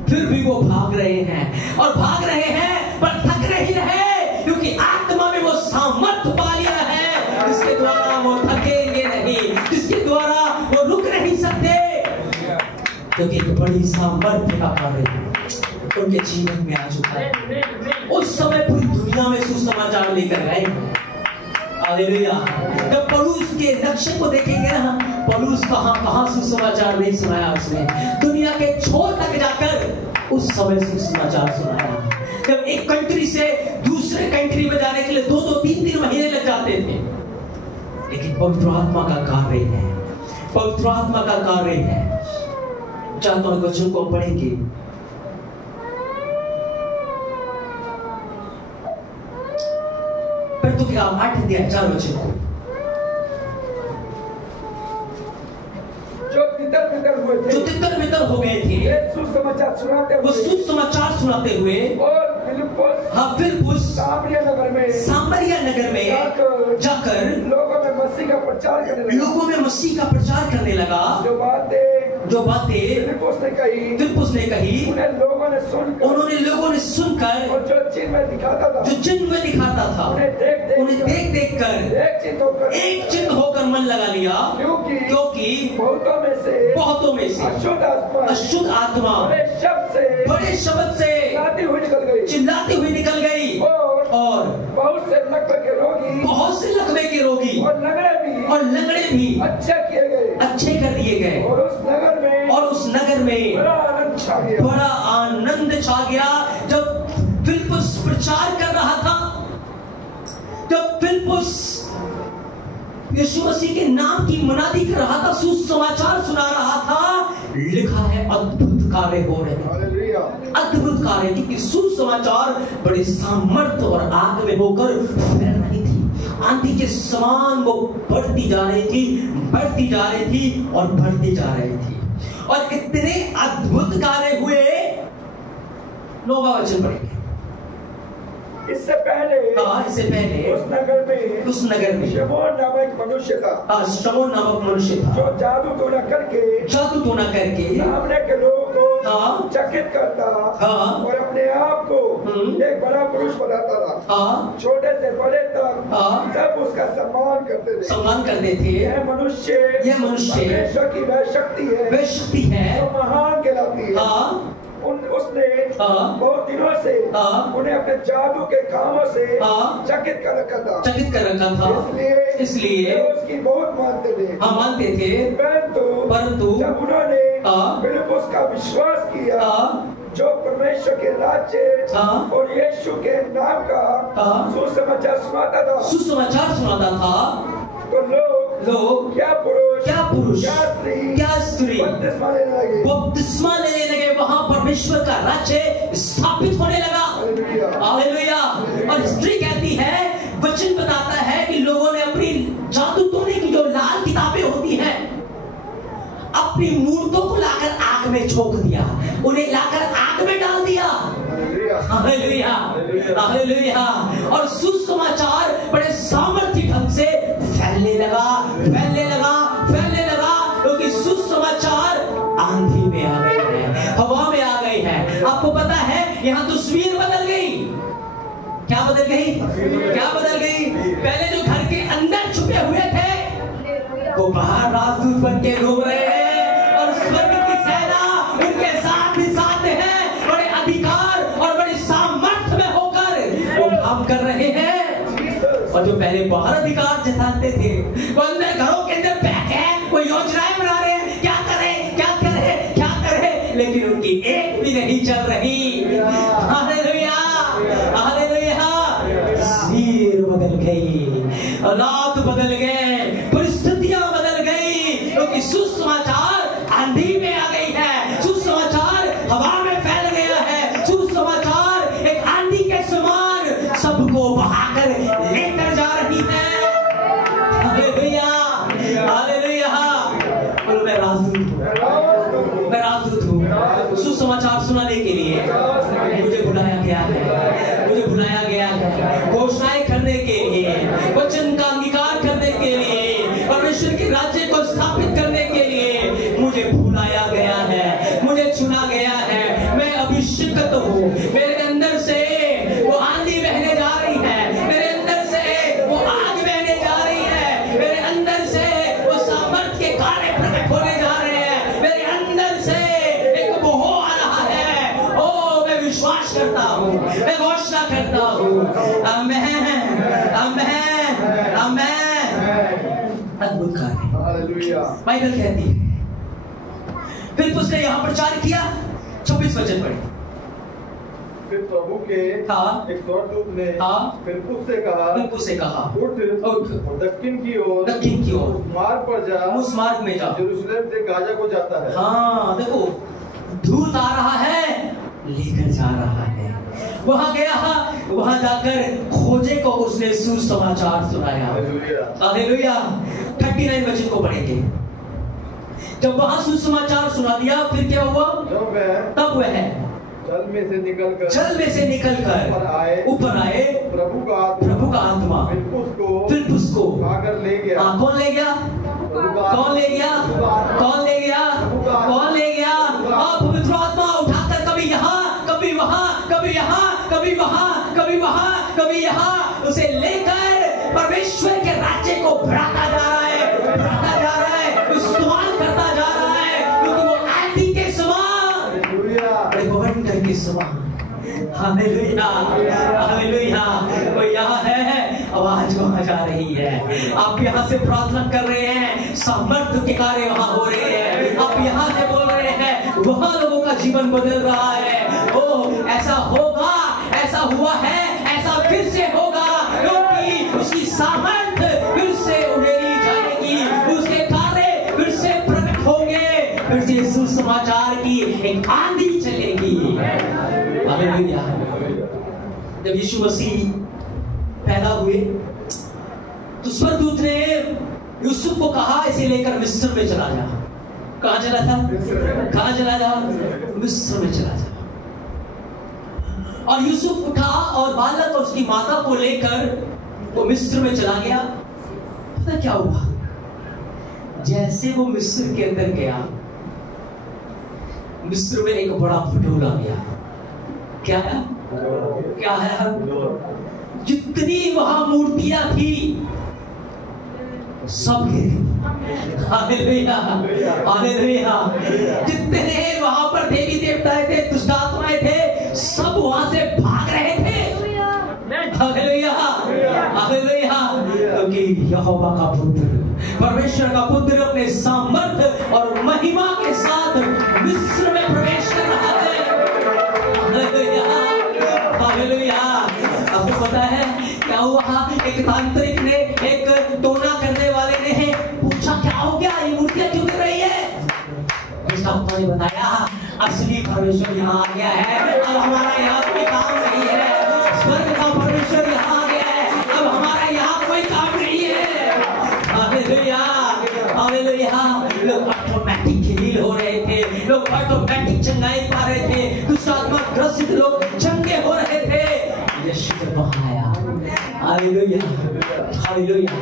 फिर भी वो भाग रहे हैं और भाग रहे हैं पर थक नहीं रहे, क्योंकि आत्मा में वो सामर्थ पा लिया है जिसके द्वारा वो थकेंगे नहीं, जिसके द्वारा वो रुक नहीं सकते, क्योंकि एक बड़ी सामर्थ्य का कार्य उनके जीवन में आ चुका है। उस समय पूरी दुनिया में सुसमाचार लेकर गए। हालेलुया। जब पौलुस के नक्शे को देखेंगे ना, पौलुस कहां सुसमाचार नहीं सुनाया उसने, दुनिया के छोर तक जाकर उस समय सुसमाचार सुनाया। जब एक कंट्री से दूसरे कंट्री में जाने के लिए 2-2, 3-3 महीने लग जाते थे, लेकिन पवित्र आत्मा का कार्य है, पवित्र आत्मा का कार्य है। चाहता हूं वचन को पढ़ेंगे। तो क्या 8 अध्याय 4 वचन को, जो तितर-बितर हुए थे, जो तितर-बितर हो गए थे, वे सुसमाचार सुनाते वो हुए, सुसमाचार सुनाते हुए, और फिलिप्पुस सामरिया नगर में जाकर लोगों में मसीह का प्रचार करने लगा। जो बातें फिलिप्पुस ने कही, उन्हें लोगों ने सुनकर और जो चिन्ह में दिखाता था, उन्हें देख कर एक चिन्ह होकर मन लगा लिया, क्योंकि बहुतों में से अशुद्ध आत्मा बड़े शब्द से चिल्लाती हुई निकल गई और बहुत से लकवे के रोगी और लंगड़े भी अच्छे कर दिए गए और उस नगर में बड़ा आनंद छा गया। जब फिलिप्पुस प्रचार कर रहा था, जब फिलिप्पुस यीशु मसीह के नाम की मुनादी कर रहा था, सुसमाचार सुना रहा था, लिखा है अद्भुत कार्य हो रहे हैं, अद्भुत कार्य, क्योंकि सुसमाचार बड़े सामर्थ्य और आग में होकर फैल रही थी। आंधी के समान वो बढ़ती जा रही थी, बढ़ती जा रही थी और बढ़ती जा रही थी, और इतने अद्भुत कार्य हुए। 9वां वचन पढ़ेंगे। इससे पहले उस नगर में शमौन नामक मनुष्य था, शमौन नामक मनुष्य था, जो जादू टोना करके सामने के लोगों को चकित करता और अपने आप को एक बड़ा पुरुष बनाता था। छोटे से बड़े तक सब उसका सम्मान करते थे। यह मनुष्य परमेश्वर की वह शक्ति है जो महान कहलाती है। उसने बहुत दिनों से उन्हें अपने जादू के कामों से चकित कर रखा था, इसलिए उसकी बहुत मानते थे। परंतु जब उन्होंने फिलिप्पुस का विश्वास किया जो परमेश्वर के राज्य और यीशु के नाम का सुसमाचार सुनाता था, तो लोग क्या पुरुष क्या स्त्री बपतिस्मा लेने लगे। वहां परमेश्वर का राज्य स्थापित होने लगा। हालेलुया। और स्त्री कहती है, वचन बताता है कि लोगों ने अपनी जादू टोने की जो लाल किताबें होती हैं, अपनी मूर्तों को लाकर आग में झोंक दिया, उन्हें लाकर आग में डाल दिया। Hallelujah, hallelujah. और सुसमाचार बड़े सामर्थ्य ढंग से फैलने लगा, क्योंकि सुसमाचार आंधी में आ गए हैं, हवा में आ गई है। आपको पता है यहाँ तस्वीर बदल गई। क्या बदल गई? पहले जो घर के अंदर छुपे हुए थे वो बाहर राजदूत बन के घूम रहे हैं, और स्वर्ग की सेना उनके साथ ही साथ है, बड़े अधिकार और बड़े सामर्थ्य में होकर वो काम कर रहे हैं। और जो पहले बाहर अधिकार जताते थे वो अंदर घरों के अंदर बैठे हैं, वो योजनाएं बना रहे हैं, क्या करें, लेकिन उनकी एक भी नहीं चल रही। Hallelujah, hallelujah. तस्वीर बदल गई, हालात बदल गए, परिस्थितियां बदल गई, क्योंकि सुसमाचार आंधी में आ गई है, सुसमाचार हवा में फैल गया है, सुसमाचार एक आंधी के समान सबको बहाकर लेकर जा रही है। Hallelujah, hallelujah. बोलो मैं राजदूत हूँ। सुसमाचार सुनाने के लिए मुझे बुलाया गया है, घोषणाएं करने के लिए, वचन का अंगीकार करने के लिए, परमेश्वर के राज्य को स्थापित करने के लिए मुझे बुलाया गया है, मुझे चुना गया है। मैं अभिषिक्त हूँ। मेरे अंदर से वो आंधी बहने जा रही है, मेरे अंदर से वो आग बहने जा रही है, मेरे अंदर से वो सामर्थ्य के कार्य प्रकट होने जा रहे हैं, मेरे अंदर से एक मोह आ रहा है। ओ मैं विश्वास करता हूँ, मैं घोषणा करता हूँ। आमेन, आमेन, आमेन। अद्भुत कार्य बाइबल कहती है। फिर उसने यहाँ प्रचार किया। 26 वचन पढ़े। फिर प्रभु के एक स्वर्गदूत ने फिलिप्पुस से कहा उठ और दक्षिण की ओर मार्ग पर जा, उस मार्ग में जा, यरूशलेम से गाजा को जाता है। हाँ देखो, दूत आ रहा है, लेकर जा रहा है। वहां गया, वहां जाकर खोजे को उसने सुसमाचार सुनाया। हालेलुया। 39 वचन को पढ़ेंगे। जब वहां सुसमाचार सुना दिया, फिर क्या हुआ? तब वह जल में से निकलकर ऊपर आए। प्रभु का आत्मा फिलिप्पुस को आकर ले गया। कौन ले गया? पवित्र आत्मा उठाकर कभी यहाँ, कभी वहाँ उसे लेकर परमेश्वर के राज्य को बढ़ाता जा रहा है, इस्तेमाल करता जा रहा है, क्योंकि वो आंधी के समान, बवंडर के समान। Hallelujah, hallelujah. वो यहाँ है, आवाज वहां जा रही है। आप यहाँ से प्रार्थना कर रहे हैं, सामर्थ्य के कार्य वहां हो रहे हैं। आप यहाँ से बोल रहे हैं, वहां लोगों का जीवन बदल रहा है। ओ ऐसा होगा, ऐसा हुआ है, ऐसा फिर से होगा, क्योंकि उसकी सामर्थ्य फिर से उड़ेली जाएगी, उसके कार्य फिर से प्रकट होंगे, फिर से सुसमाचार की एक आंधी चलेगी। हालेलुया। जब यीशु मसीह पैदा हुए तो स्वर्गदूत ने यूसुफ को कहा, इसे लेकर मिस्र में चला जा। कहां चला था? मिस्र में चला जा। और यूसुफ उठा और बालक और उसकी माता को लेकर वो मिस्र में चला गया। पता क्या हुआ? जैसे वो मिस्र के अंदर गया, मिस्र में एक बड़ा भूडोल आ गया। क्या है? जितनी वहां मूर्तियां थी सब गिर। Hallelujah, hallelujah. जितने वहां पर देवी देवताएं थे, दुष्ट आत्माएं थे, सब वहां से भाग रहे थे। Hallelujah, hallelujah. क्योंकि यहोवा का पुत्र, परमेश्वर का पुत्र अपने सामर्थ्य और महिमा के साथ मिस्र में प्रवेश कर रहा है। एक तांत्रिक ने, एक टोना करने वाले ने पूछा क्या हो गया, ये मूर्तियां क्यों गिर रही है? उसका आत्मा ने बताया असली परमेश्वर यहाँ आ गया है, अब हमारा यहाँ कोई काम नहीं है। स्वर्ग का परमेश्वर यहाँ आ गया है, अब हमारा यहाँ कोई काम नहीं है। Hallelujah, hallelujah. लोग ऑटोमेटिक हील हो रहे थे, लोग ऑटोमेटिक चंगाई पा रहे थे, दुष्ट आत्मा ग्रसित लोग चंगे हो रहे थे। यीशु जब वहाँ आया, हालेलुया, हालेलुया,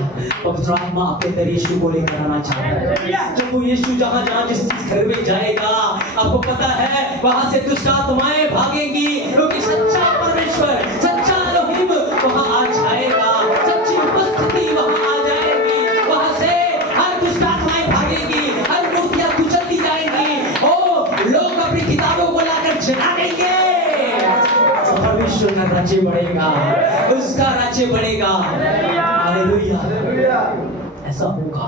पवित्र आत्मा आपके अंदर यीशु को लेकर आना चाहता है। जब वो यीशु जहाँ जहाँ जिस घर में जाएगा, आपको पता है वहाँ से दुष्ट आत्माएं भागेंगी, क्योंकि सच्चा परमेश्वर, सच्चा एलोहिम वहाँ आ जाएगा, सच्ची उपस्थिति वहाँ आ जाएगी, वहाँ से हर दुष्ट आत्माएं भागेंगी, हर मूर्तियां कुचल दी जाएंगी। ओ लोग अपनी किताबों को लाकर जला देंगे। परमेश्वर का राज्य बढ़ेगा, उसका राज्य बढ़ेगा। हालेलुया, ऐसा होगा,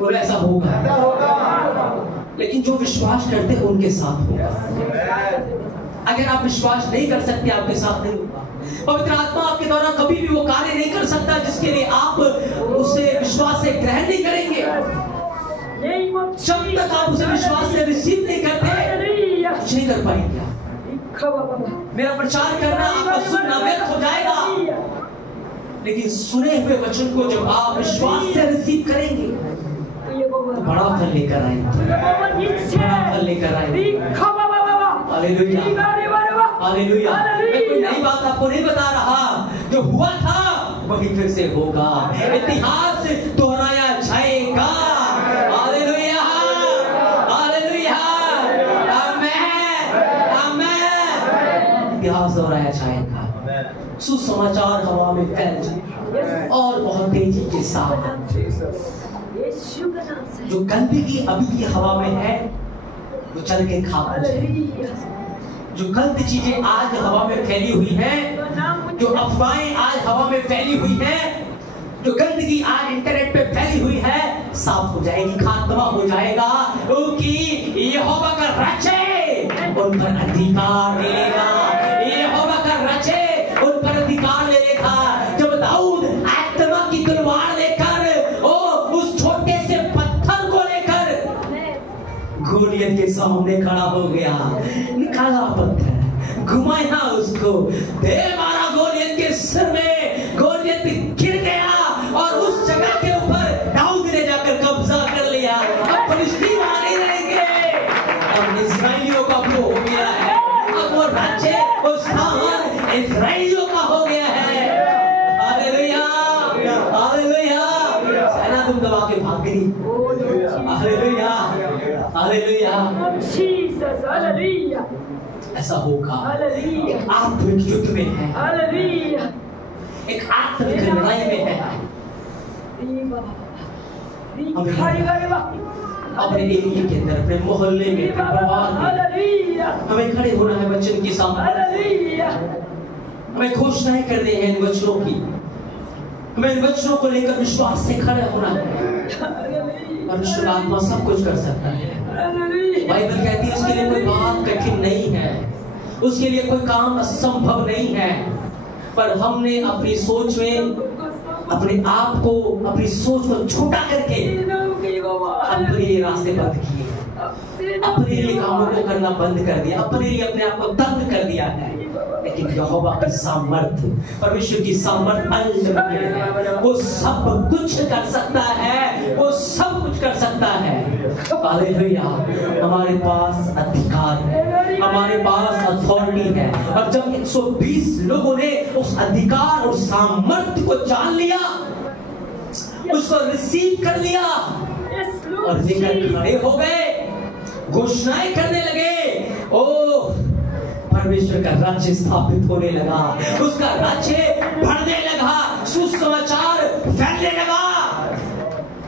और ऐसा होगा। लेकिन जो विश्वास करते हैं उनके साथ होगा। अगर आप विश्वास नहीं कर सकते, आपके साथ नहीं होगा। पवित्र आत्मा आपके द्वारा कभी भी वो कार्य नहीं कर सकता जिसके लिए आप उसे विश्वास से ग्रहण नहीं करेंगे। जब तक आप उसे विश्वास से रिसीव नहीं करते, कुछ नहीं कर पाएंगे। मेरा प्रचार करना, आपका सुनना व्यर्थ हो जाएगा, लेकिन सुने हुए वचन को जब आप विश्वास से रिसीव करेंगे तो बड़ा फल लेकर आएंगे, बड़ा फल लेकर आएंगे। Hallelujah, hallelujah. मैं कोई नई बात आपको नहीं बता रहा, जो हुआ था वही फिर से होगा, इतिहास दोहराया जाएगा। हालेलुया, हालेलुया, आमेन, आमेन। इतिहास दोहराया जाएगा, सुसमाचार हवा में फैल जाएगा और बहुत तेजी के साथ। जो गंदगी अभी की हवा में है वो चल के खाक हो जाएगी। जो गलत चीजें आज हवा में फैली हुई हैं, जो अफवाहें आज हवा में फैली हुई हैं, जो गंदगी आज इंटरनेट पे फैली हुई है, साफ हो जाएगी, खात्मा हो जाएगा, क्योंकि यहोवा का राज्य उन पर अधिकार मिलेगा। यहोवा का राज्य उन पर अधिकार ले लेगा। जब दाऊद आत्मा की तलवार लेकर उस छोटे से पत्थर को लेकर गोलियत के सामने खड़ा हो गया, निकाला पत्थर, घुमाया उसको, दे मारा गोलियत के सिर में, गोलियत गिर गया और उस जगह के ऊपर दाऊद ने जाकर कब्जा कर लिया। अब फिलिस्तीन नहीं रहेंगे, अब इस्राएलियों का वो हो गया है, अब वो राज्य, वो स्थान इस्राएलियों का हो गया है। Hallelujah, hallelujah. सेना तुम दबा के भाग गई। Hallelujah, hallelujah, hallelujah. ऐसा होगा। एक आत्मिक युद्ध में है, एक आत्मिक लड़ाई में है। अपने एरिया के अंदर, अपने मोहल्ले में, परिवार में हमें खड़े होना है वचन के सामने। हमें घोषणाएं करनी है इन वचनों की, हमें इन वचनों को लेकर विश्वास से खड़े होना है। परमेश्वर आत्मा सब कुछ कर सकता है। बाइबल कहती है उसके लिए कोई बात कठिन नहीं है, उसके लिए कोई काम असंभव नहीं है। पर हमने अपनी सोच में अपने आप को, अपनी सोच को छोटा करके अपने लिए रास्ते बंद किए, अपने लिए कामों को करना बंद कर दिया, अपने लिए अपने आप को तंग कर दिया है। लेकिन यहोवा की सामर्थ्य, परमेश्वर की सामर्थ्य, वो सब कुछ कर सकता है, वो सब कुछ कर सकता है। हालेलुया। हमारे पास अधिकार है, हमारे पास अथॉरिटी है। और जब 120 लोगों ने उस अधिकार और सामर्थ्य को जान लिया, उसको रिसीव कर लिया और लेकर खड़े हो गए, घोषणाएं करने लगे, ओ परमेश्वर का राज्य स्थापित होने लगा, उसका राज्य बढ़ने लगा, सुसमाचार फैलने लगा।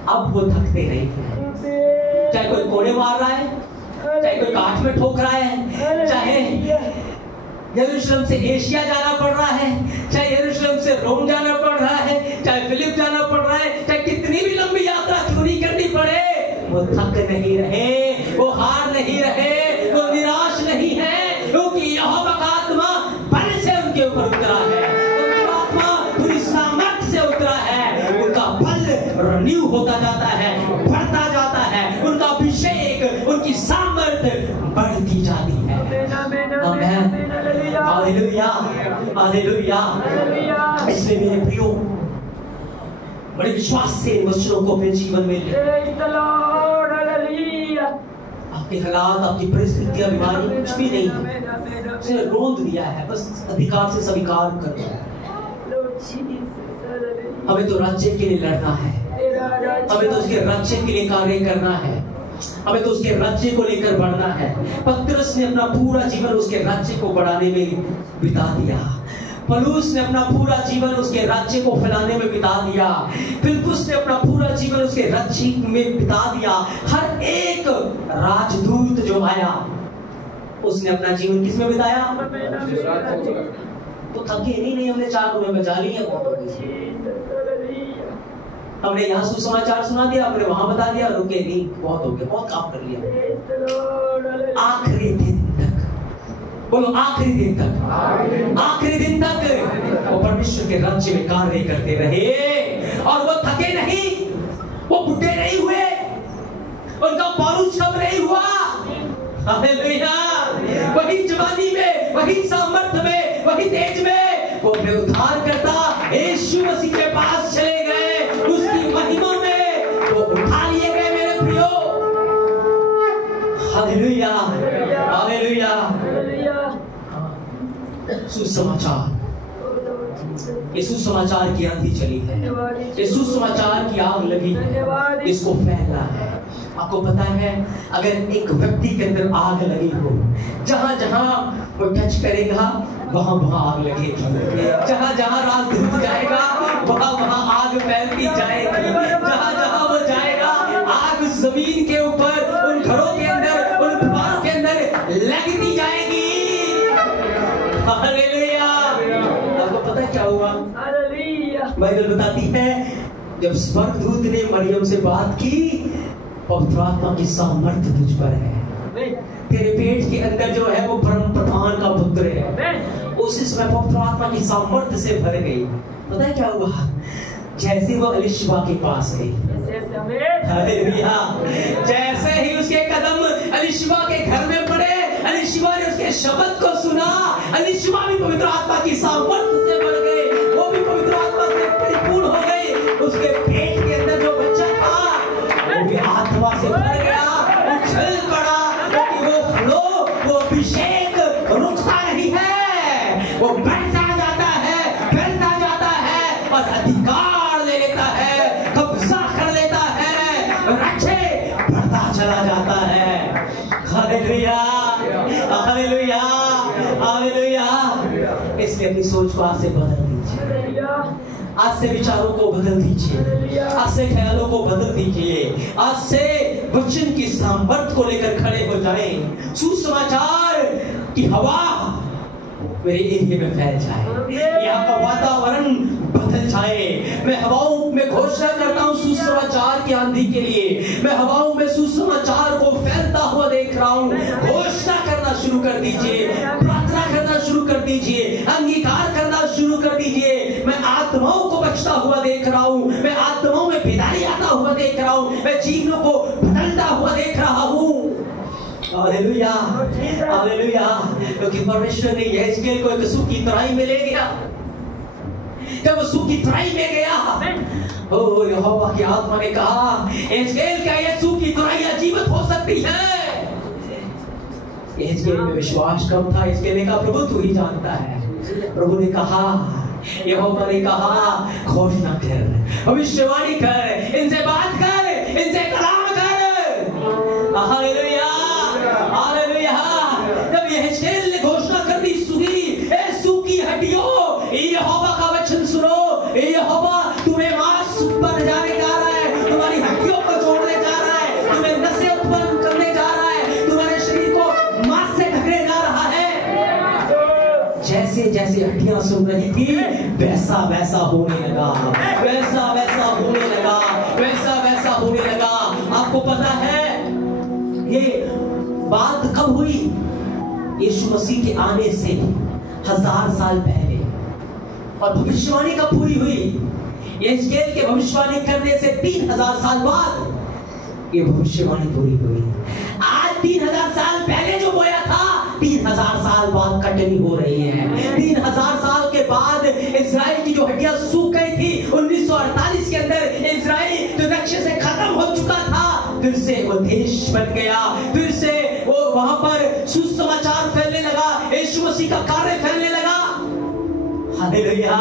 अब वो थकते नहीं है, चाहे कोई कोड़े मार रहा है, चाहे कोई काठ में ठोक रहा है, चाहे यरूशलेम से एशिया जाना पड़ रहा है, चाहे यरूशलेम से रोम जाना पड़ रहा है, चाहे फिलिप जाना पड़ रहा है, चाहे कितनी भी लंबी यात्रा क्यों नहीं करनी पड़े, वो थक नहीं रहे, वो हार नहीं रहे, वो निराश नहीं है, क्योंकि यहोवा का आत्मा बल से उनके ऊपर उतरा है। उनकी आत्मा पूरी रिन्यू होता जाता है, बढ़ता जाता है, उनका अभिषेक, उनकी सामर्थ्य बढ़ती जाती है। आमीन, हालेलुया, हालेलुया। इसलिए मेरे प्रियो, बड़े विश्वास से इन वचनों को अपने जीवन में ले। आपके हालात, आपकी परिस्थितियां, बीमारी कुछ भी नहीं है, उसे रोक दिया है, बस अधिकार से स्वीकार कर दिया है। हमें तो राज्य के लिए लड़ना है, हमें तो उसके राज्य के लिए कार्य करना है, हमें तो उसके राज्य को लेकर बढ़ना है। पतरस ने अपना पूरा जीवन उसके राज्य को बढ़ाने में बिता दिया, पौलुस ने अपना पूरा जीवन उसके राज्य को फैलाने में बिता दिया, फिलिप्पुस ने अपना पूरा जीवन उसके राज्य में बिता दिया। हर एक राजदूत जो आया उसने अपना जीवन किस में बिताया? तो थके नहीं, हमने 4 रूमें बजा ली है, हमने यहाँ सुसमाचार सुना दिया, हमने वहां बता दिया, रुके नहीं, बहुत हो गया, बहुत काम कर लिया। आखिरी दिन तक, बोलो आखिरी दिन तक, आखिरी दिन तक वो परमेश्वर के राज्य में कार्य करते रहे और वो थके नहीं, वो बुढ़े नहीं हुए, उनका पौरुष कम नहीं हुआ। हालेलुया। वही जवानी में, वही सामर्थ्य में, वही तेज में वो अपने उद्धारकर्ता यीशु मसीह के पास चले गए, उसकी महिमा में वो उठा लिए गए। मेरे प्रियो, हालेलुया, हालेलुया। सुसमाचार, ये सुसमाचार की आंधी चली है, ये सुसमाचार की आग लगी है, इसको फैलना है। आपको पता है, अगर एक व्यक्ति के अंदर आग लगी हो, जहां जहां वो टच करेगा वहां वहां आग लगेगी, जहां जहां राजदूत जाएगा वहां वहां आग फैलती जाएगी, जहां जहां वो जाएगा आग जमीन के ऊपर, उन घरों के अंदर, उन द्वारों के अंदर लगती जाएगी। हालेलुया। आपको पता क्या हुआ? बाइबल बताती है, जब स्वर्गदूत ने मरियम से बात की, पवित्र आत्मा की सामर्थ्य तुझ पर है, तेरे पेट के अंदर जो है वो परम प्रधान का पुत्र है। उसी समय पवित्र आत्मा की सामर्थ्य से भर गई। पता है क्या हुआ? जैसे वो एलिशबा के पास गई, हालेलुया, जैसे ही उसके कदम एलिशबा के घर में पड़े, एलिशबा ने उसके शब्द को सुना, एलिशबा भी पवित्र आत्मा की सामर्थ्य से भर गई, वो भी पवित्र आत्मा से परिपूर्ण हो गई। उसके पेट के अंदर जो बच्चा था वो भी आत्मा से भर गया, उछल पड़ा, क्योंकि वो फ्लो, वो अभिषेक रुकता नहीं है, वो बढ़ता जाता है, फैलता जाता है और अधिकार ले लेता है, कब्जा कर लेता है, रक्षे बढ़ता चला जाता है। Hallelujah, hallelujah, hallelujah. इसलिए अपनी सोच को आज से बदल दीजिए, आज से विचारों को बदल दीजिए, आज से ख्यालों को बदल दीजिए, आज से वचन की सामर्थ्य को लेकर खड़े हो जाएं। सुसमाचार की हवा मेरे एरिया में फैल जाए, यहाँ का वातावरण बदल जाए। मैं हवाओं में घोषणा करता हूँ सुसमाचार की आंधी के लिए, मैं हवाओं में सुसमाचार को फैलता हुआ देख रहा हूँ। घोषणा करना शुरू कर दीजिए, प्रार्थना करना शुरू कर दीजिए, अंगीकार करना शुरू कर दीजिए। मैं आत्माओं को बचता हुआ देख रहा हूँ, मैं आत्माओं में बेदारी आता हुआ देख रहा हूँ, मैं जीवनों को बदलता हुआ देख रहा हूँ। Hallelujah, hallelujah. क्योंकि परमेश्वर ने यहेजकेल को एक सूखी तराई में ले गया। जब सूखी तराई में गया, ओ यहोवा की आत्मा ने कहा, यहेजकेल क्या ये सूखी तराई जीवित हो सकती है? यहेजकेल में विश्वास कम था। यहेजकेल ने कहा, प्रभु तू ही जानता है। प्रभु ने कहा, यहोवा ने कहा, घोषणा कर, भविष्यवाणी कर, इनसे बात कर, इनसे कलाम कर। Hallelujah, hallelujah. जब यहेजकेल ने घोषणा कर दी, सूखी हड्डियों, यहोवा का वचन सुनो, यहोवा तुम्हें मांस उत्पन्न जाने जा रहा है, तुम्हारी हड्डियों को जोड़ने जा रहा है, तुम्हें नसें उत्पन्न करने जा रहा है, तुम्हारे शरीर को मांस से ढकने जा रहा है। जैसे जैसे हड्डियां सुन रही थी, वैसा वैसा होने लगा, वैसा वैसा होने लगा, वैसा वैसा होने लगा। आपको पता है ये बात कब हुई? यीशु मसीह के आने से 1000 साल पहले। और भविष्यवाणी कब पूरी हुई? यहेजकेल के भविष्यवाणी करने से 3000 साल बाद ये भविष्यवाणी पूरी हुई। आज 3000 साल पहले जो बोया था 3000 साल बाद कटनी हो रही है। 3000 साल के बाद इजराइल की जो हड्डियां सूख गई थी 1948 के अंदर इजराइल जो नक्शे से खत्म हो चुका था फिर से वो देश बन गया, फिर से वो वहां पर सुसमाचार फैलने लगा, यीशु मसीह का कार्य फैलने लगा। हालेलुया।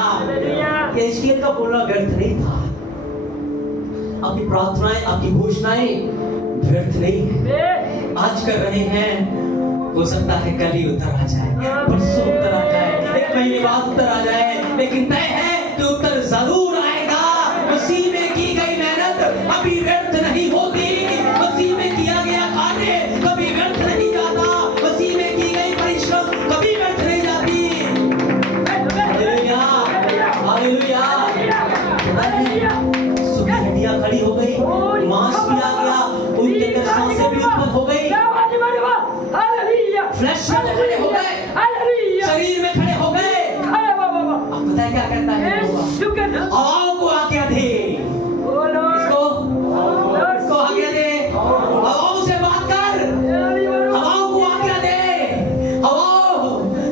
यहेजकेल का बोलना व्यर्थ नहीं था। आपकी प्रार्थनाएं, आपकी घोषणाएं व्यर्थ नहीं है। आज कर रहे हैं, हो सकता है कल ही उत्तर आ जाए, परसों उत्तर आ जाए, एक महीने बाद उत्तर आ जाए, लेकिन तय है कि उत्तर जरूर आएगा। मसीह में की गई मेहनत अभी व्यर्थ नहीं होती। मसीह में किया गया कार्य कभी व्यर्थ नहीं जाता। मसीह में की गई परिश्रम कभी व्यर्थ नहीं जाती। Hallelujah, hallelujah. हड्डियां खड़ी हो गई, मांस भी आ गया, उनके अंदर सांसें भी उत्पन्न हो गई, फ्लैश में खड़े हो गए, शरीर में खड़े हो गए। अब पता है क्या करता है? हवाओं को आज्ञा दे, इसको आज्ञा दे, हवाओं से बात कर, हवाओं को आज्ञा दे, हवाओं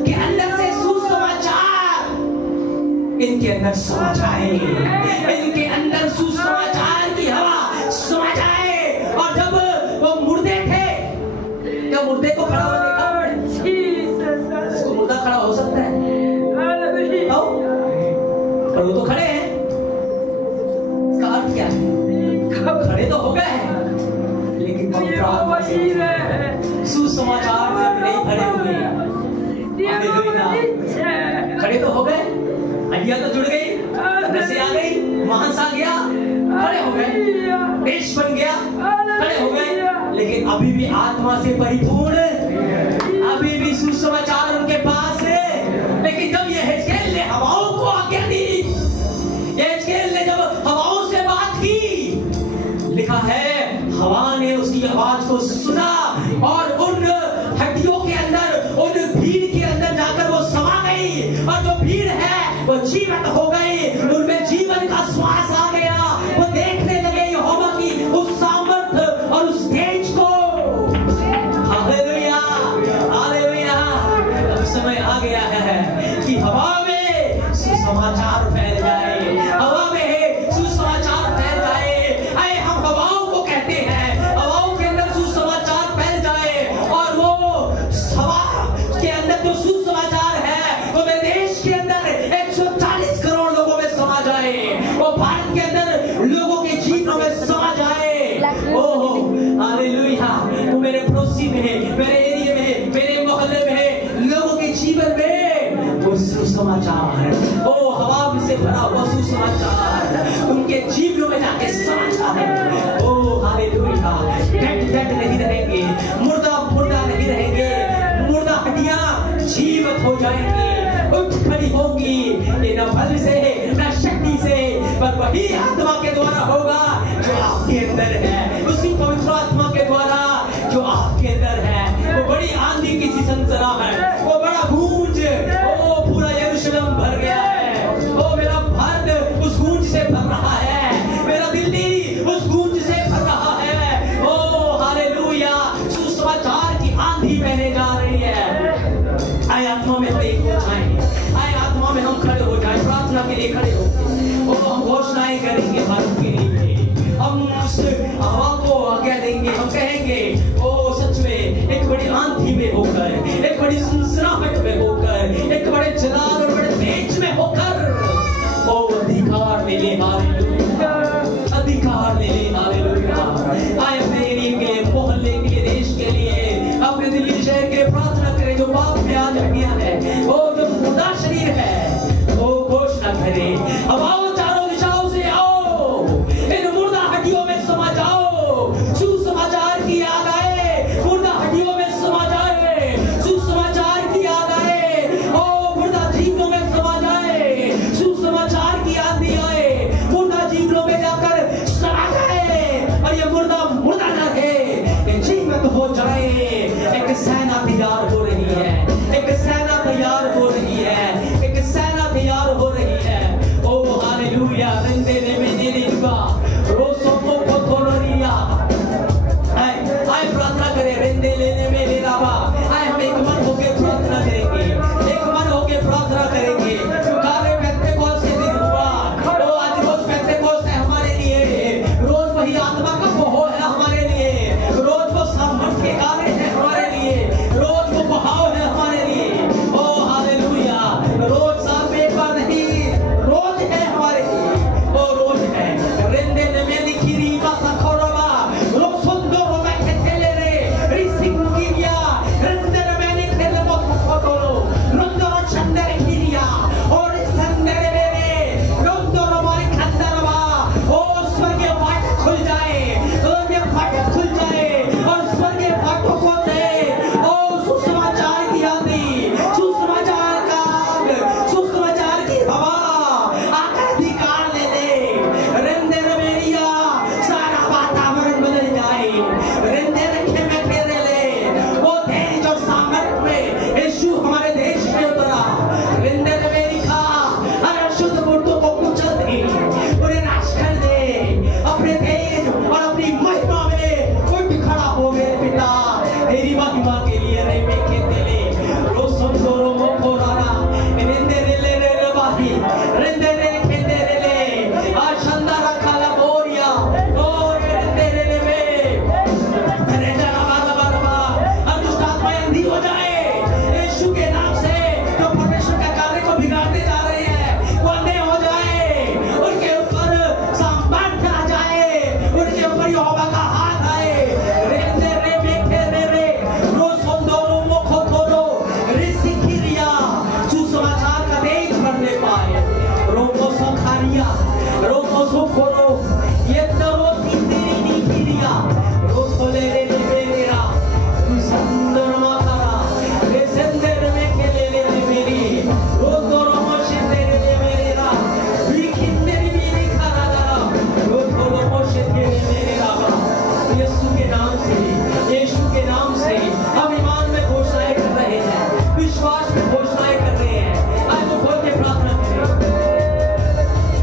के अंदर से सुसमाचार इनके अंदर समा जाए, इनके अंदर सुसमाचार की हवा समा जाए। और जब वो मुर्दे थे, क्या मुर्दे को खड़ा हुआ देखा? इसको मुर्दा खड़ा हो सकता है? पर वो तो खड़े हैं। इसका अर्थ क्या है? खड़े तो हो गए हैं, लेकिन सुसमाचार से नहीं खड़े हुए। खड़े तो हो गए, हड्डियां तो जुड़ गई, नसें आ गई, मांस आ गया, खड़े हो गए, देश बन गया, खड़े हो गए, लेकिन अभी भी आत्मा से परिपूर्ण, अभी भी सुसमाचार उनके पास है। लेकिन जब यहेजकेल ने हवाओं को आज्ञा दी, यहेजकेल ने जब हवाओं से बात की, लिखा है हवा ने उसकी आवाज को सुना और उन हड्डियों के अंदर, उन भीड़ के अंदर जाकर वो समा गई। और जो भीड़ है वो जीवित हो गई, उनमें जीवन का श्वास आ गया। वो देखने लगे यहोवा की उस सामर्थ्य और उस तेज को। Hallelujah, hallelujah. अब समय आ गया है कि हवा में सुसमाचार फैल जाए, हवा में सुसमाचार फैल जाए। आए हम हवाओं को कहते हैं, हवाओं के अंदर सुसमाचार फैल जाए और वो हवा के अंदर जो सुसमाचार है वो मेरे देश के अंदर 140 करोड़ लोगों में समा जाए, वो भारत के अंदर लोगों के जीवनों में समा जाए। Oh hallelujah. वो मेरे पड़ोसी में, मेरे एरिया में, मेरे मोहल्ले में, लोगों के जीवन में वो सुसमाचार, ओ हवा से भरा हुआ सुसमाचार उनके जीवनों में जाके समा जाए। ओ हालेलुया। डेड नहीं रहेंगे, मुर्दा नहीं रहेंगे, मुर्दा हड्डियां जीवित हो जाएंगी, उठ खड़ी होगी। ये न बल से न शक्ति से, पर वही आत्मा के द्वारा होगा जो आपके अंदर है, उसी पवित्र आत्मा के द्वारा जो आपके अंदर है। वो बड़ी आंधी की सी सनसना है, वो बड़ा गूंज, वो पूरा यरूशलेम भर गया है। वो मेरा भारत उस गूंज से भर रहा है, मेरा दिल्ली उस गूंज से भर रहा है। ओ हालेलुया। सुसमाचार की आंधी बहने जा रही है। आए आत्मा में हम एक हो जाएं, आए आत्मा में हम खड़े हो जाएं, प्रार्थना के लिए खड़े हो, हम घोषणाएं करेंगे भारत के लिए। हम उस हालेलुया रेंदेले मेनेलिबा रोसोमो कोथोरिया आए प्रार्थना करें रेंदेले मेनेलाबा आए हम एक मन होकर प्रार्थना करेंगे एक मन होकर प्रार्थना करेंगे पुकारे पेंटेकोस्ट के दिन हुआ तो आज रोज पेंटेकोस्ट है हमारे लिए रोज वही आत्मा का बहाव है हमारे लिए रोज वो सामर्थ के कार्य है हमारे लिए रोज वो बहाव है हमारे लिए ओ हालेलुया रोज साल में एक बार नहीं रोज है हमारे लिए ओ रोज है रेंदे ने में लिखी रीबा सखोरबा रोज सुंदर रो मैं खेले रे रिसिंगिया रेंदे ने में लिखे ले मत खोटो रुंदर चंदर किरिया और संदर मेरे रुंदर हमारे खंदरवा ओ स्वर्गीय फाटक खुल जाए स्वर्गीय फाटक खुल जाए और स्वर्गीय फाटकों से ओ सुसमाचार की आंधी सुसमाचार का सुसमाचार की हवा आकर अधिकार ले ले रेंदे रमेरिया सारा वातावरण बदल जाए रेंदे रखे में तेरे ले वो तेज और सामर्थ में यीशु हमारे देश में उतरा रेंदे रमेरिका हर अशुद्ध मूर्तों को कुचल दे उन्हें नाश कर दे अपने तेज और अपनी महिमा में उठ खड़ा हो मेरे पिता तेरी महिमा के लिए रे में कहते ले रोसम दोरो मोकोराना रेंदे रे ले रे बाही रेंदे रे कहते रे ले आशंदा रखा ला बोरिया और रेंदे रे ले में रेंदा बाबा बाबा अब दुष्ट आत्माएं अंधी हो जाए यीशु के नाम से जो परमेश्वर का कार्य को बिगाड़ते जा रहे हैं वो अंधे हो जाए उनके ऊपर सामर्थ आ जाए उनके ऊपर यहोवा का हाथ आए रेंदे रे में कहते रे रोसोंदोरो मोखोतोरो रिसिकिरिया सुसमाचार का देश बनने पाए रोको सोखारिया रोको सोखोरो ये तरो सिंदरी निकिरिया रोको ले रे मेरा सुंदर मातारा रे संदर में खेले ले मेरी रोदोरो मोशे रे मेरा विखिंदरी मेरी खाना दारा रोदोरो मोशे रे मेरा यीशु के नाम से हम ईमान में घोषणाएं कर रहे हैं विश्वास में घोषणाएं कर रहे हैं आज वो खोल के प्रार्थना करें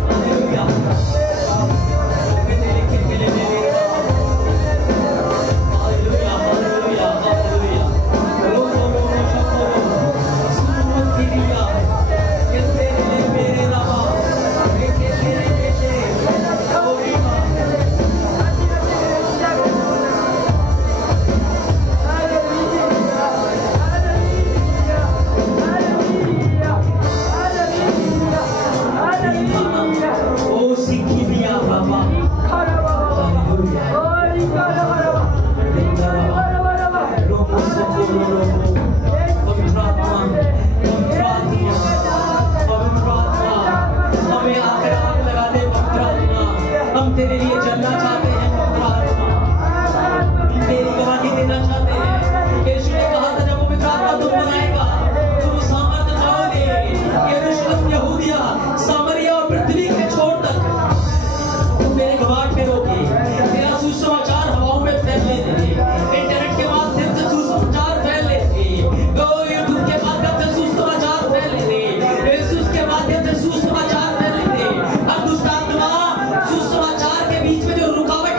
हालेलुया हालेलुया हालेलुया हालेलुया रोदोरो मोशे सुमतिरिया कहते ले मेरे रामा देखे तेरे बेटे ओरीमा ओ सिकिरिया बाबा हालेलुया रोको सोकोरो रोको पवित्र आत्मा हमें आकर आग लगा दे पवित्र आत्मा हम तेरे लिए जलना चाहते हैं पवित्र आत्मा तेरी गवाही देना चाहते हैं यीशु ने कहा था जब पवित्र आत्मा तुम बनाएगा तुम सामर्थ पाओगे यरूशलेम यहूदिया सामरिया और पृथ्वी के छोर तक तुम मेरे गवाह ठहरोगे तेरा सुसमाचार हवाओं में फैलने दे इंटरनेट के माध्यम से सुसमाचार फैलने दे यूट्यूब के माध्यम से सुसमाचार फैलने दे यीशु के माध्यम से सुसमाचार फैलने दे अब दुष्ट आत्मा सुसमाचार के बीच में जो रुकावट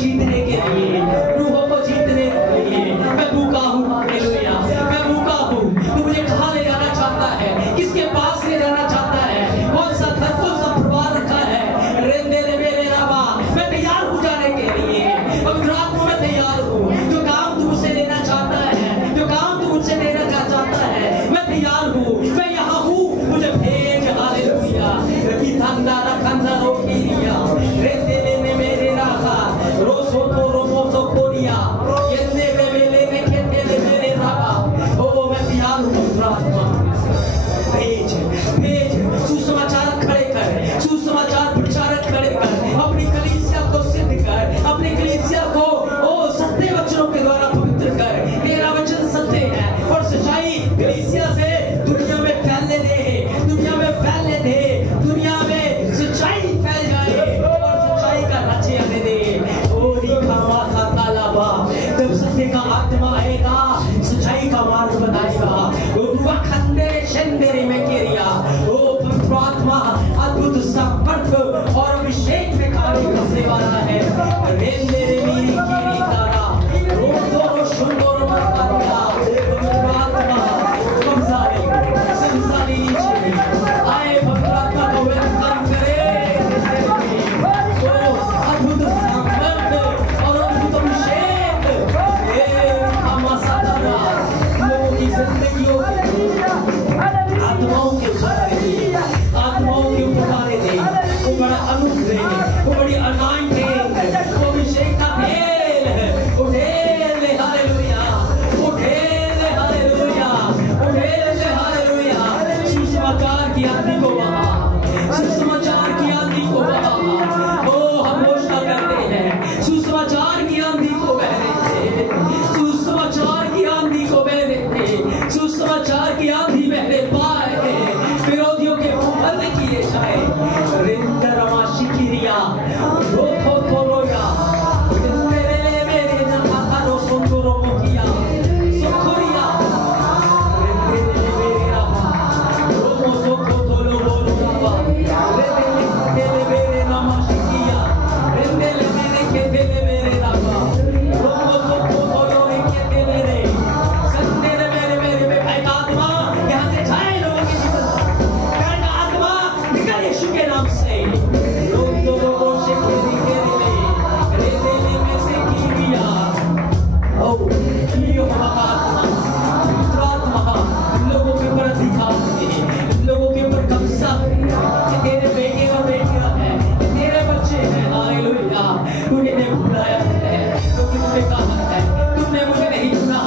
जीतने के लिए, रूहों को जीतने के लिए मैं भूखा हूँ। हालेलुया, मैं भूखा हूँ। तू मुझे कहाँ ले जाना चाहता है? किसके पास ले जाना चाहता है? कौन सा घर, कौन सा परिवार रखा है? रेंदे रे मेरे रामा, मैं तैयार हूँ जाने के लिए। अब रात को मैं तैयार हूँ। जो काम तू मुझसे लेना चाहता है, जो काम तू मुझसे लेना चाहता है, मैं तैयार हूँ। मैं यहाँ हूँ, मुझे भेज। हालेलुया, रवि धंधा रखंधा रोकिया, रेंदे लेने मेरे राहा, रोसो तो रोमोसो कोरिया, येंदे बेबेले ने खेते ले मेरे राहा। ओ मैं तैयार हूँ प्रार्थना। भेज, भेज, सुसमाचार खड़े कर, सुसमाचार प्रचारक खड़े कर, अपनी कलीसिया को सिद्ध कर, अपनी कलीसिया को ओ सत्य वचनों के द्वारा पवित्र कर। तेरा वचन सत्य है और सच्चाई कलीसिया से दुनिया में फैलने दे, दुनिया में फैलने दे, दुनिया में सच्चाई फैल जाए और सच्चाई का राज्य आने दे। ओ रिखामा था तालाबा, जब सत्य का आत्मा आएगा, सच्चाई का मार्ग बनाएगा। ओ दुआ खंडेरे शेंदेरे में केरिया, ओ पवित्र आत्मा अद्भुत सामर्थ और अभिषेक में कार्य करने वाला है। रेंदेरे मेरी कीरी तारा, रोंदोरो शुंदोरो मकारिया, पवित्र आत्मा कमसारी संसारी नीचे आए, पवित्र आत्मा को वेलकम करे। ओ अद्भुत सामर्थ और अद्भुत अभिषेक हमारा लोगों की जिंदगियों आत्माओं के उतारे दे। वो बड़ा अनुग्रह, वो बड़ी अनाइंटिंग, वो अभिषेक का तेल, उठेल ले हालेलुया, उठेल ले हालेलुया, उठेल ले हालेलुया। सुसमाचार की आंधी को बहा, सुसमाचार की आंधी को बहा। ओ हम घोषणा करते हैं, सुसमाचार की आंधी को बहने दे, सुसमाचार की आंधी को बहने दे, सुसमाचार की आंधी बहने पाए, विरोधियों के बंद किए जाए। रिंदरमा शिकिरिया, रोथो थोरोया, रिंदरे मेरे नखारो सुंदरो मुखिया, सुखरिया, रिंदरे मेरे रामा, रोमो सोखो थोलो बोलो रामा, रिंदरे मेरे नामा शिकिया, रिंदरे मेरे केतेले मेरे रामा, रोमो सोखो थोलो केते मेरे, संदेरे मेरे में भाई का आत्मा यहाँ से जाए लोगों के जीवन से। का आत्मा निकल यीशु के नाम से। रोंदो लोगों से केरी केरी रेदेले में से कीरिया। ओ ये हमारा आत्मा, आत्मा लोगों के ऊपर अधिकार है, लोगों के ऊपर कब्जा है। तेरे बेटे और बेटियां हैं, तेरे बच्चे हैं। हालेलुया, तूने बुलाया है, क्योंकि तुमने कहा है, तुमने मुझे नहीं चुना,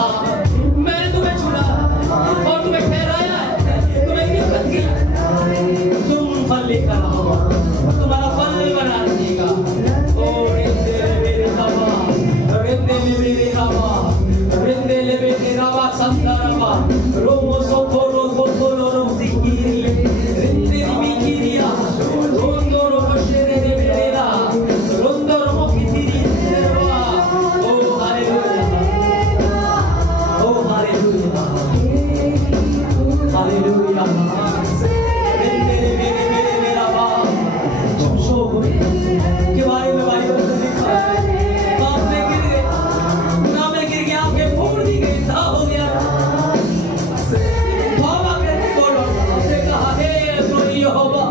मैंने तुम्हें चुना और तुम्हें ठहराया है, तुम्हें नियुक्त किया। तुम फल लेकर आओ, तुम्हारा फल बना देगा। ओ रेंदे मेरे रामा, रेंदे मेरे रामा, रेंदे मेरे रामा संतारामा, रोमो सोखो रोथो थोलो रोसिकिरी, रेंदे मिकिरिया, रोंदो रोशेरे मेरे रा, रोंदो रोकितिरी तेरवा। ओ हालेलुया, ओ हालेलुया, हालेलुया। रेंदे मेरे रामा, चुपसो के बारे में बाइबल में लिखा है, पाप में गिर गए, गुनाह में गिर गया, आपके फोड़ दी गई, था हो गया। तौबा करके बोलो, उसने कहा हे सुन यहोवा,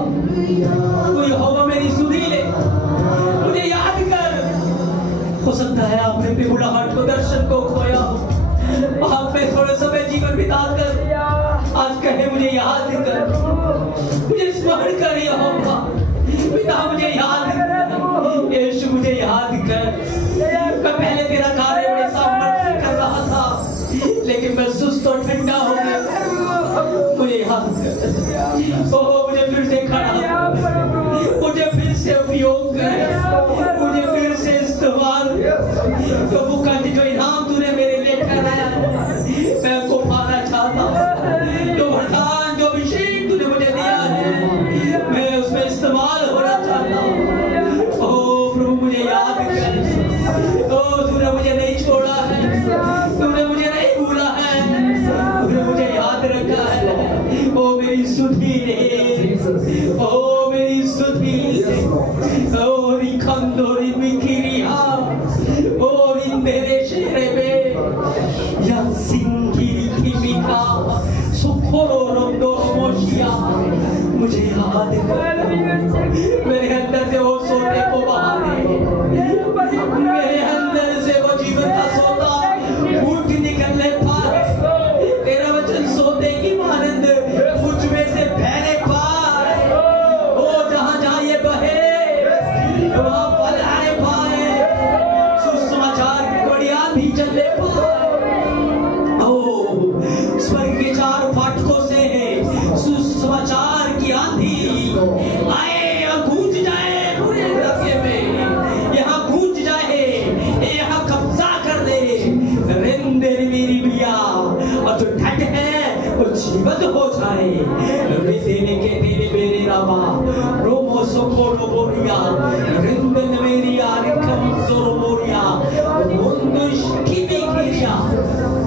तू यहोवा मेरी सुधी ले, मुझे याद कर। हो सकता है आपने पिघुलाहट को, दर्शन को खोया हो, आप में थोड़े समय जीवन बिताकर आज कहे मुझे याद कर, मुझे स्मरण कर यहोवा, पिता मुझे याद कर, यीशु मुझे याद कर। मैं पहले तेरा कार्य बड़े सामर्थ्य से कर रहा था, लेकिन मैं सुस्त और ठंडा हो गया, मुझे याद कर। ओह मुझे फिर से खड़ा कर, मुझे फिर से उपयोग कर, मुझे फिर से इस्तेमाल कर। प्रभु का जो इनाम तूने मेरे लिए ठहराया, मैं उसको पाना चाहता हूँ। जो वरदान, जो अभिषेक तूने मुझे दिया है, मैं उसमें इस्तेमाल होना चाहता हूँ। ओह प्रभु मुझे याद कर। ओह तूने मुझे नहीं छोड़ा है, तूने मुझे नहीं भूला है, तूने मुझे याद रखा है। ओ मेरी सुधी ले, ओ मेरी सुधी ले, ओ रिखंदोरी मिकिरिया। बा रोमो सोको रोबोरिया रिंदन मेरिया रिकम सोरोबोरिया मुंदुश किमी किरिया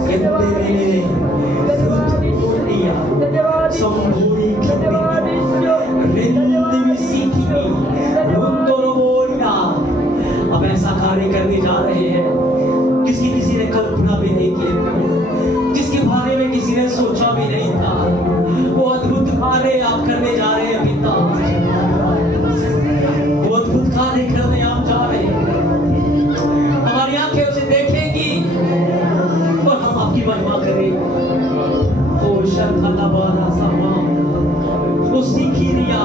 रिंदने रुतोरिया संभूरी किमी रिंदविसी किमी रुंदोरोबोरिया। अब ऐसा कार्य करने जा रहे हैं जिसकी किसी ने कल्पना भी नहीं की, जिसके बारे में किसी ने सोचा भी नहीं था। वो अद्भुत कार्य आप करने जा रहे हैं पिता, वो अद्भुत कार्य करने आप जा रहे हैं। हमारी आंखें उसे देखेंगी और हम आपकी महिमा करेंगे। ओ शर्खला बारा सामा वो सीखिरिया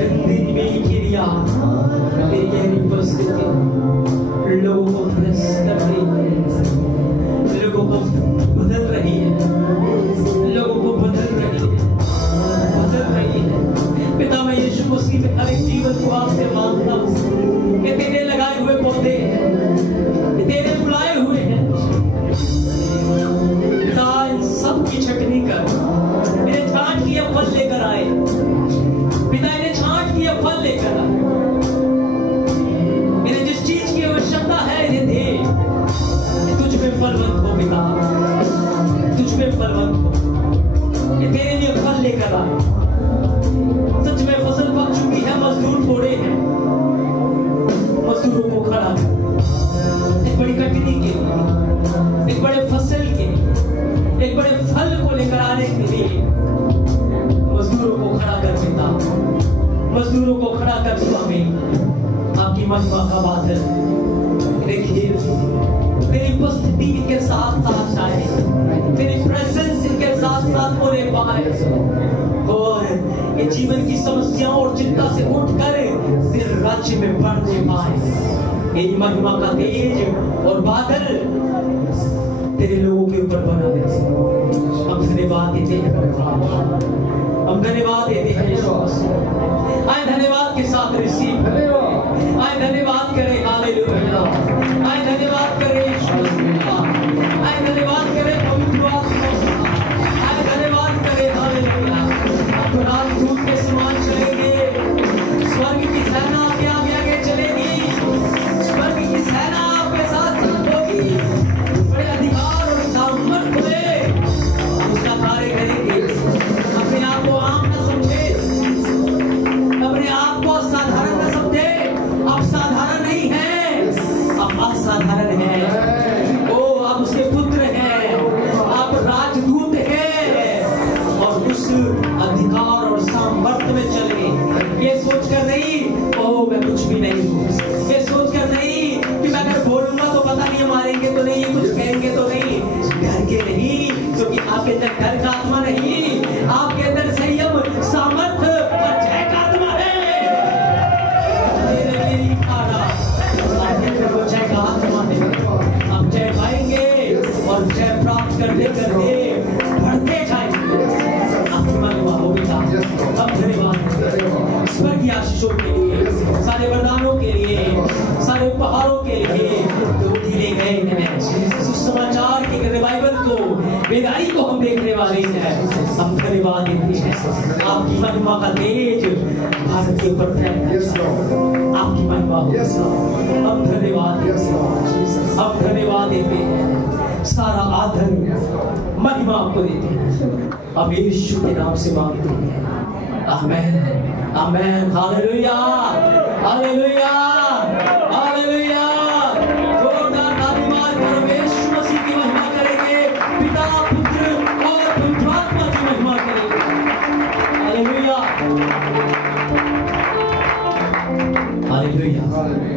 रिंदिन में खिरिया तेरी गहरी उपस्थिति लोगों को त्रस्त कर रही है, लोगों को बदल रही है, लोगों को बदल रही है, बदल रही है। पिता मैं यीशु मसीह में हर एक जीवन को आपसे मांगता हूँ। ये तेरे लगाए हुए पौधे हैं, ये तेरे बुलाए हुए हैं पिता, इन सब की छटनी कर इन्हें छांट किए फल लेकर आए पिता, इन्हें छांट किए फल लेकर आए। इन्हें जिस चीज की आवश्यकता है इन्हें दे। तुझ में फलवंत हो पिता, तुझ में फलवंत हो, ये तेरे लिए फल लेकर आए। सच में फसल पक चुकी है, मजदूर थोड़े हैं, मजदूरों को खड़ा कर एक बड़ी कटनी के लिए, एक बड़े फसल के लिए, एक बड़े फल को लेकर आने के लिए मजदूरों को खड़ा कर पिता, मजदूरों को खड़ा कर स्वामी। आपकी महिमा का बादल देखिए, तेरी उपस्थिति के साथ साथ आए, तेरी प्रेजेंस के साथ साथ होने पाए और ये जीवन की समस्याओं और चिंता से उठकर तेरे राज्य में बढ़ने पाए। यही महिमा का तेज और बादल तेरे लोगों के ऊपर बना दे। हम धन्यवाद देते हैं, हम धन्यवाद देते हैं यीशु मसीह। आए धन्यवाद के साथ रिसीव करें, आए धन्यवाद करें, हालेलुया। आए धन्यवाद करें यीशु मसीह, आए धन्यवाद करें पवित्र आत्मा, आए धन्यवाद करें, हालेलुया। अब रात दूत के समान चलेंगे, स्वर्ग की सेना आपके आगे आगे चलेगी, स्वर्ग की सेना आपके साथ साथ होगी। बड़े अधिकार और सामर्थ में उसका कार्य करेंगे। अपने आप को आम न समझे, अपने आप को साधारण न समझे। आप साधारण नहीं हैं, आप असाधारण हैं। ओ आप उसके पुत्र हैं, आप राजदूत हैं और उस अधिकार और सामर्थ्य में चले। ये सोचकर नहीं ओ मैं कुछ भी नहीं हूँ, ये सोचकर नहीं कि मैं अगर बोलूंगा तो पता नहीं मारेंगे तो नहीं, कुछ कहेंगे तो नहीं। डर के नहीं, क्योंकि आपके अंदर डर का आत्मा नहीं, आपके अंदर संयम सामर्थ्य और जय का आत्मा है। तेरे मेरी खाना आपके अंदर वो जय का आत्मा है। आप जय पाएंगे और जय प्राप्त करते करते बढ़ते जाएंगे। आपकी महिमा होगी। हम धन्यवाद स्वर्गीय आशीषों के लिए, सारे वरदानों के लिए, सारे उपहारों के लिए जो दिए गए हैं। सुसमाचार के रिवाइवल को, बेदारी को हम देखने वाले हैं। हम धन्यवाद देते हैं। आपकी महिमा का तेज भारत के ऊपर फैलता है। आपकी महिमा हो। हम धन्यवाद देते हैं, हम धन्यवाद देते हैं। सारा आदर महिमा आपको देते हैं। अब यीशु के नाम से मांगते हैं, आमीन आमीन। Hallelujah hallelujah hallelujah. जोरदार ताली मारकर यीशु मसीह की महिमा करेंगे, पिता पुत्र और पवित्र आत्मा की महिमा करेंगे। Hallelujah hallelujah.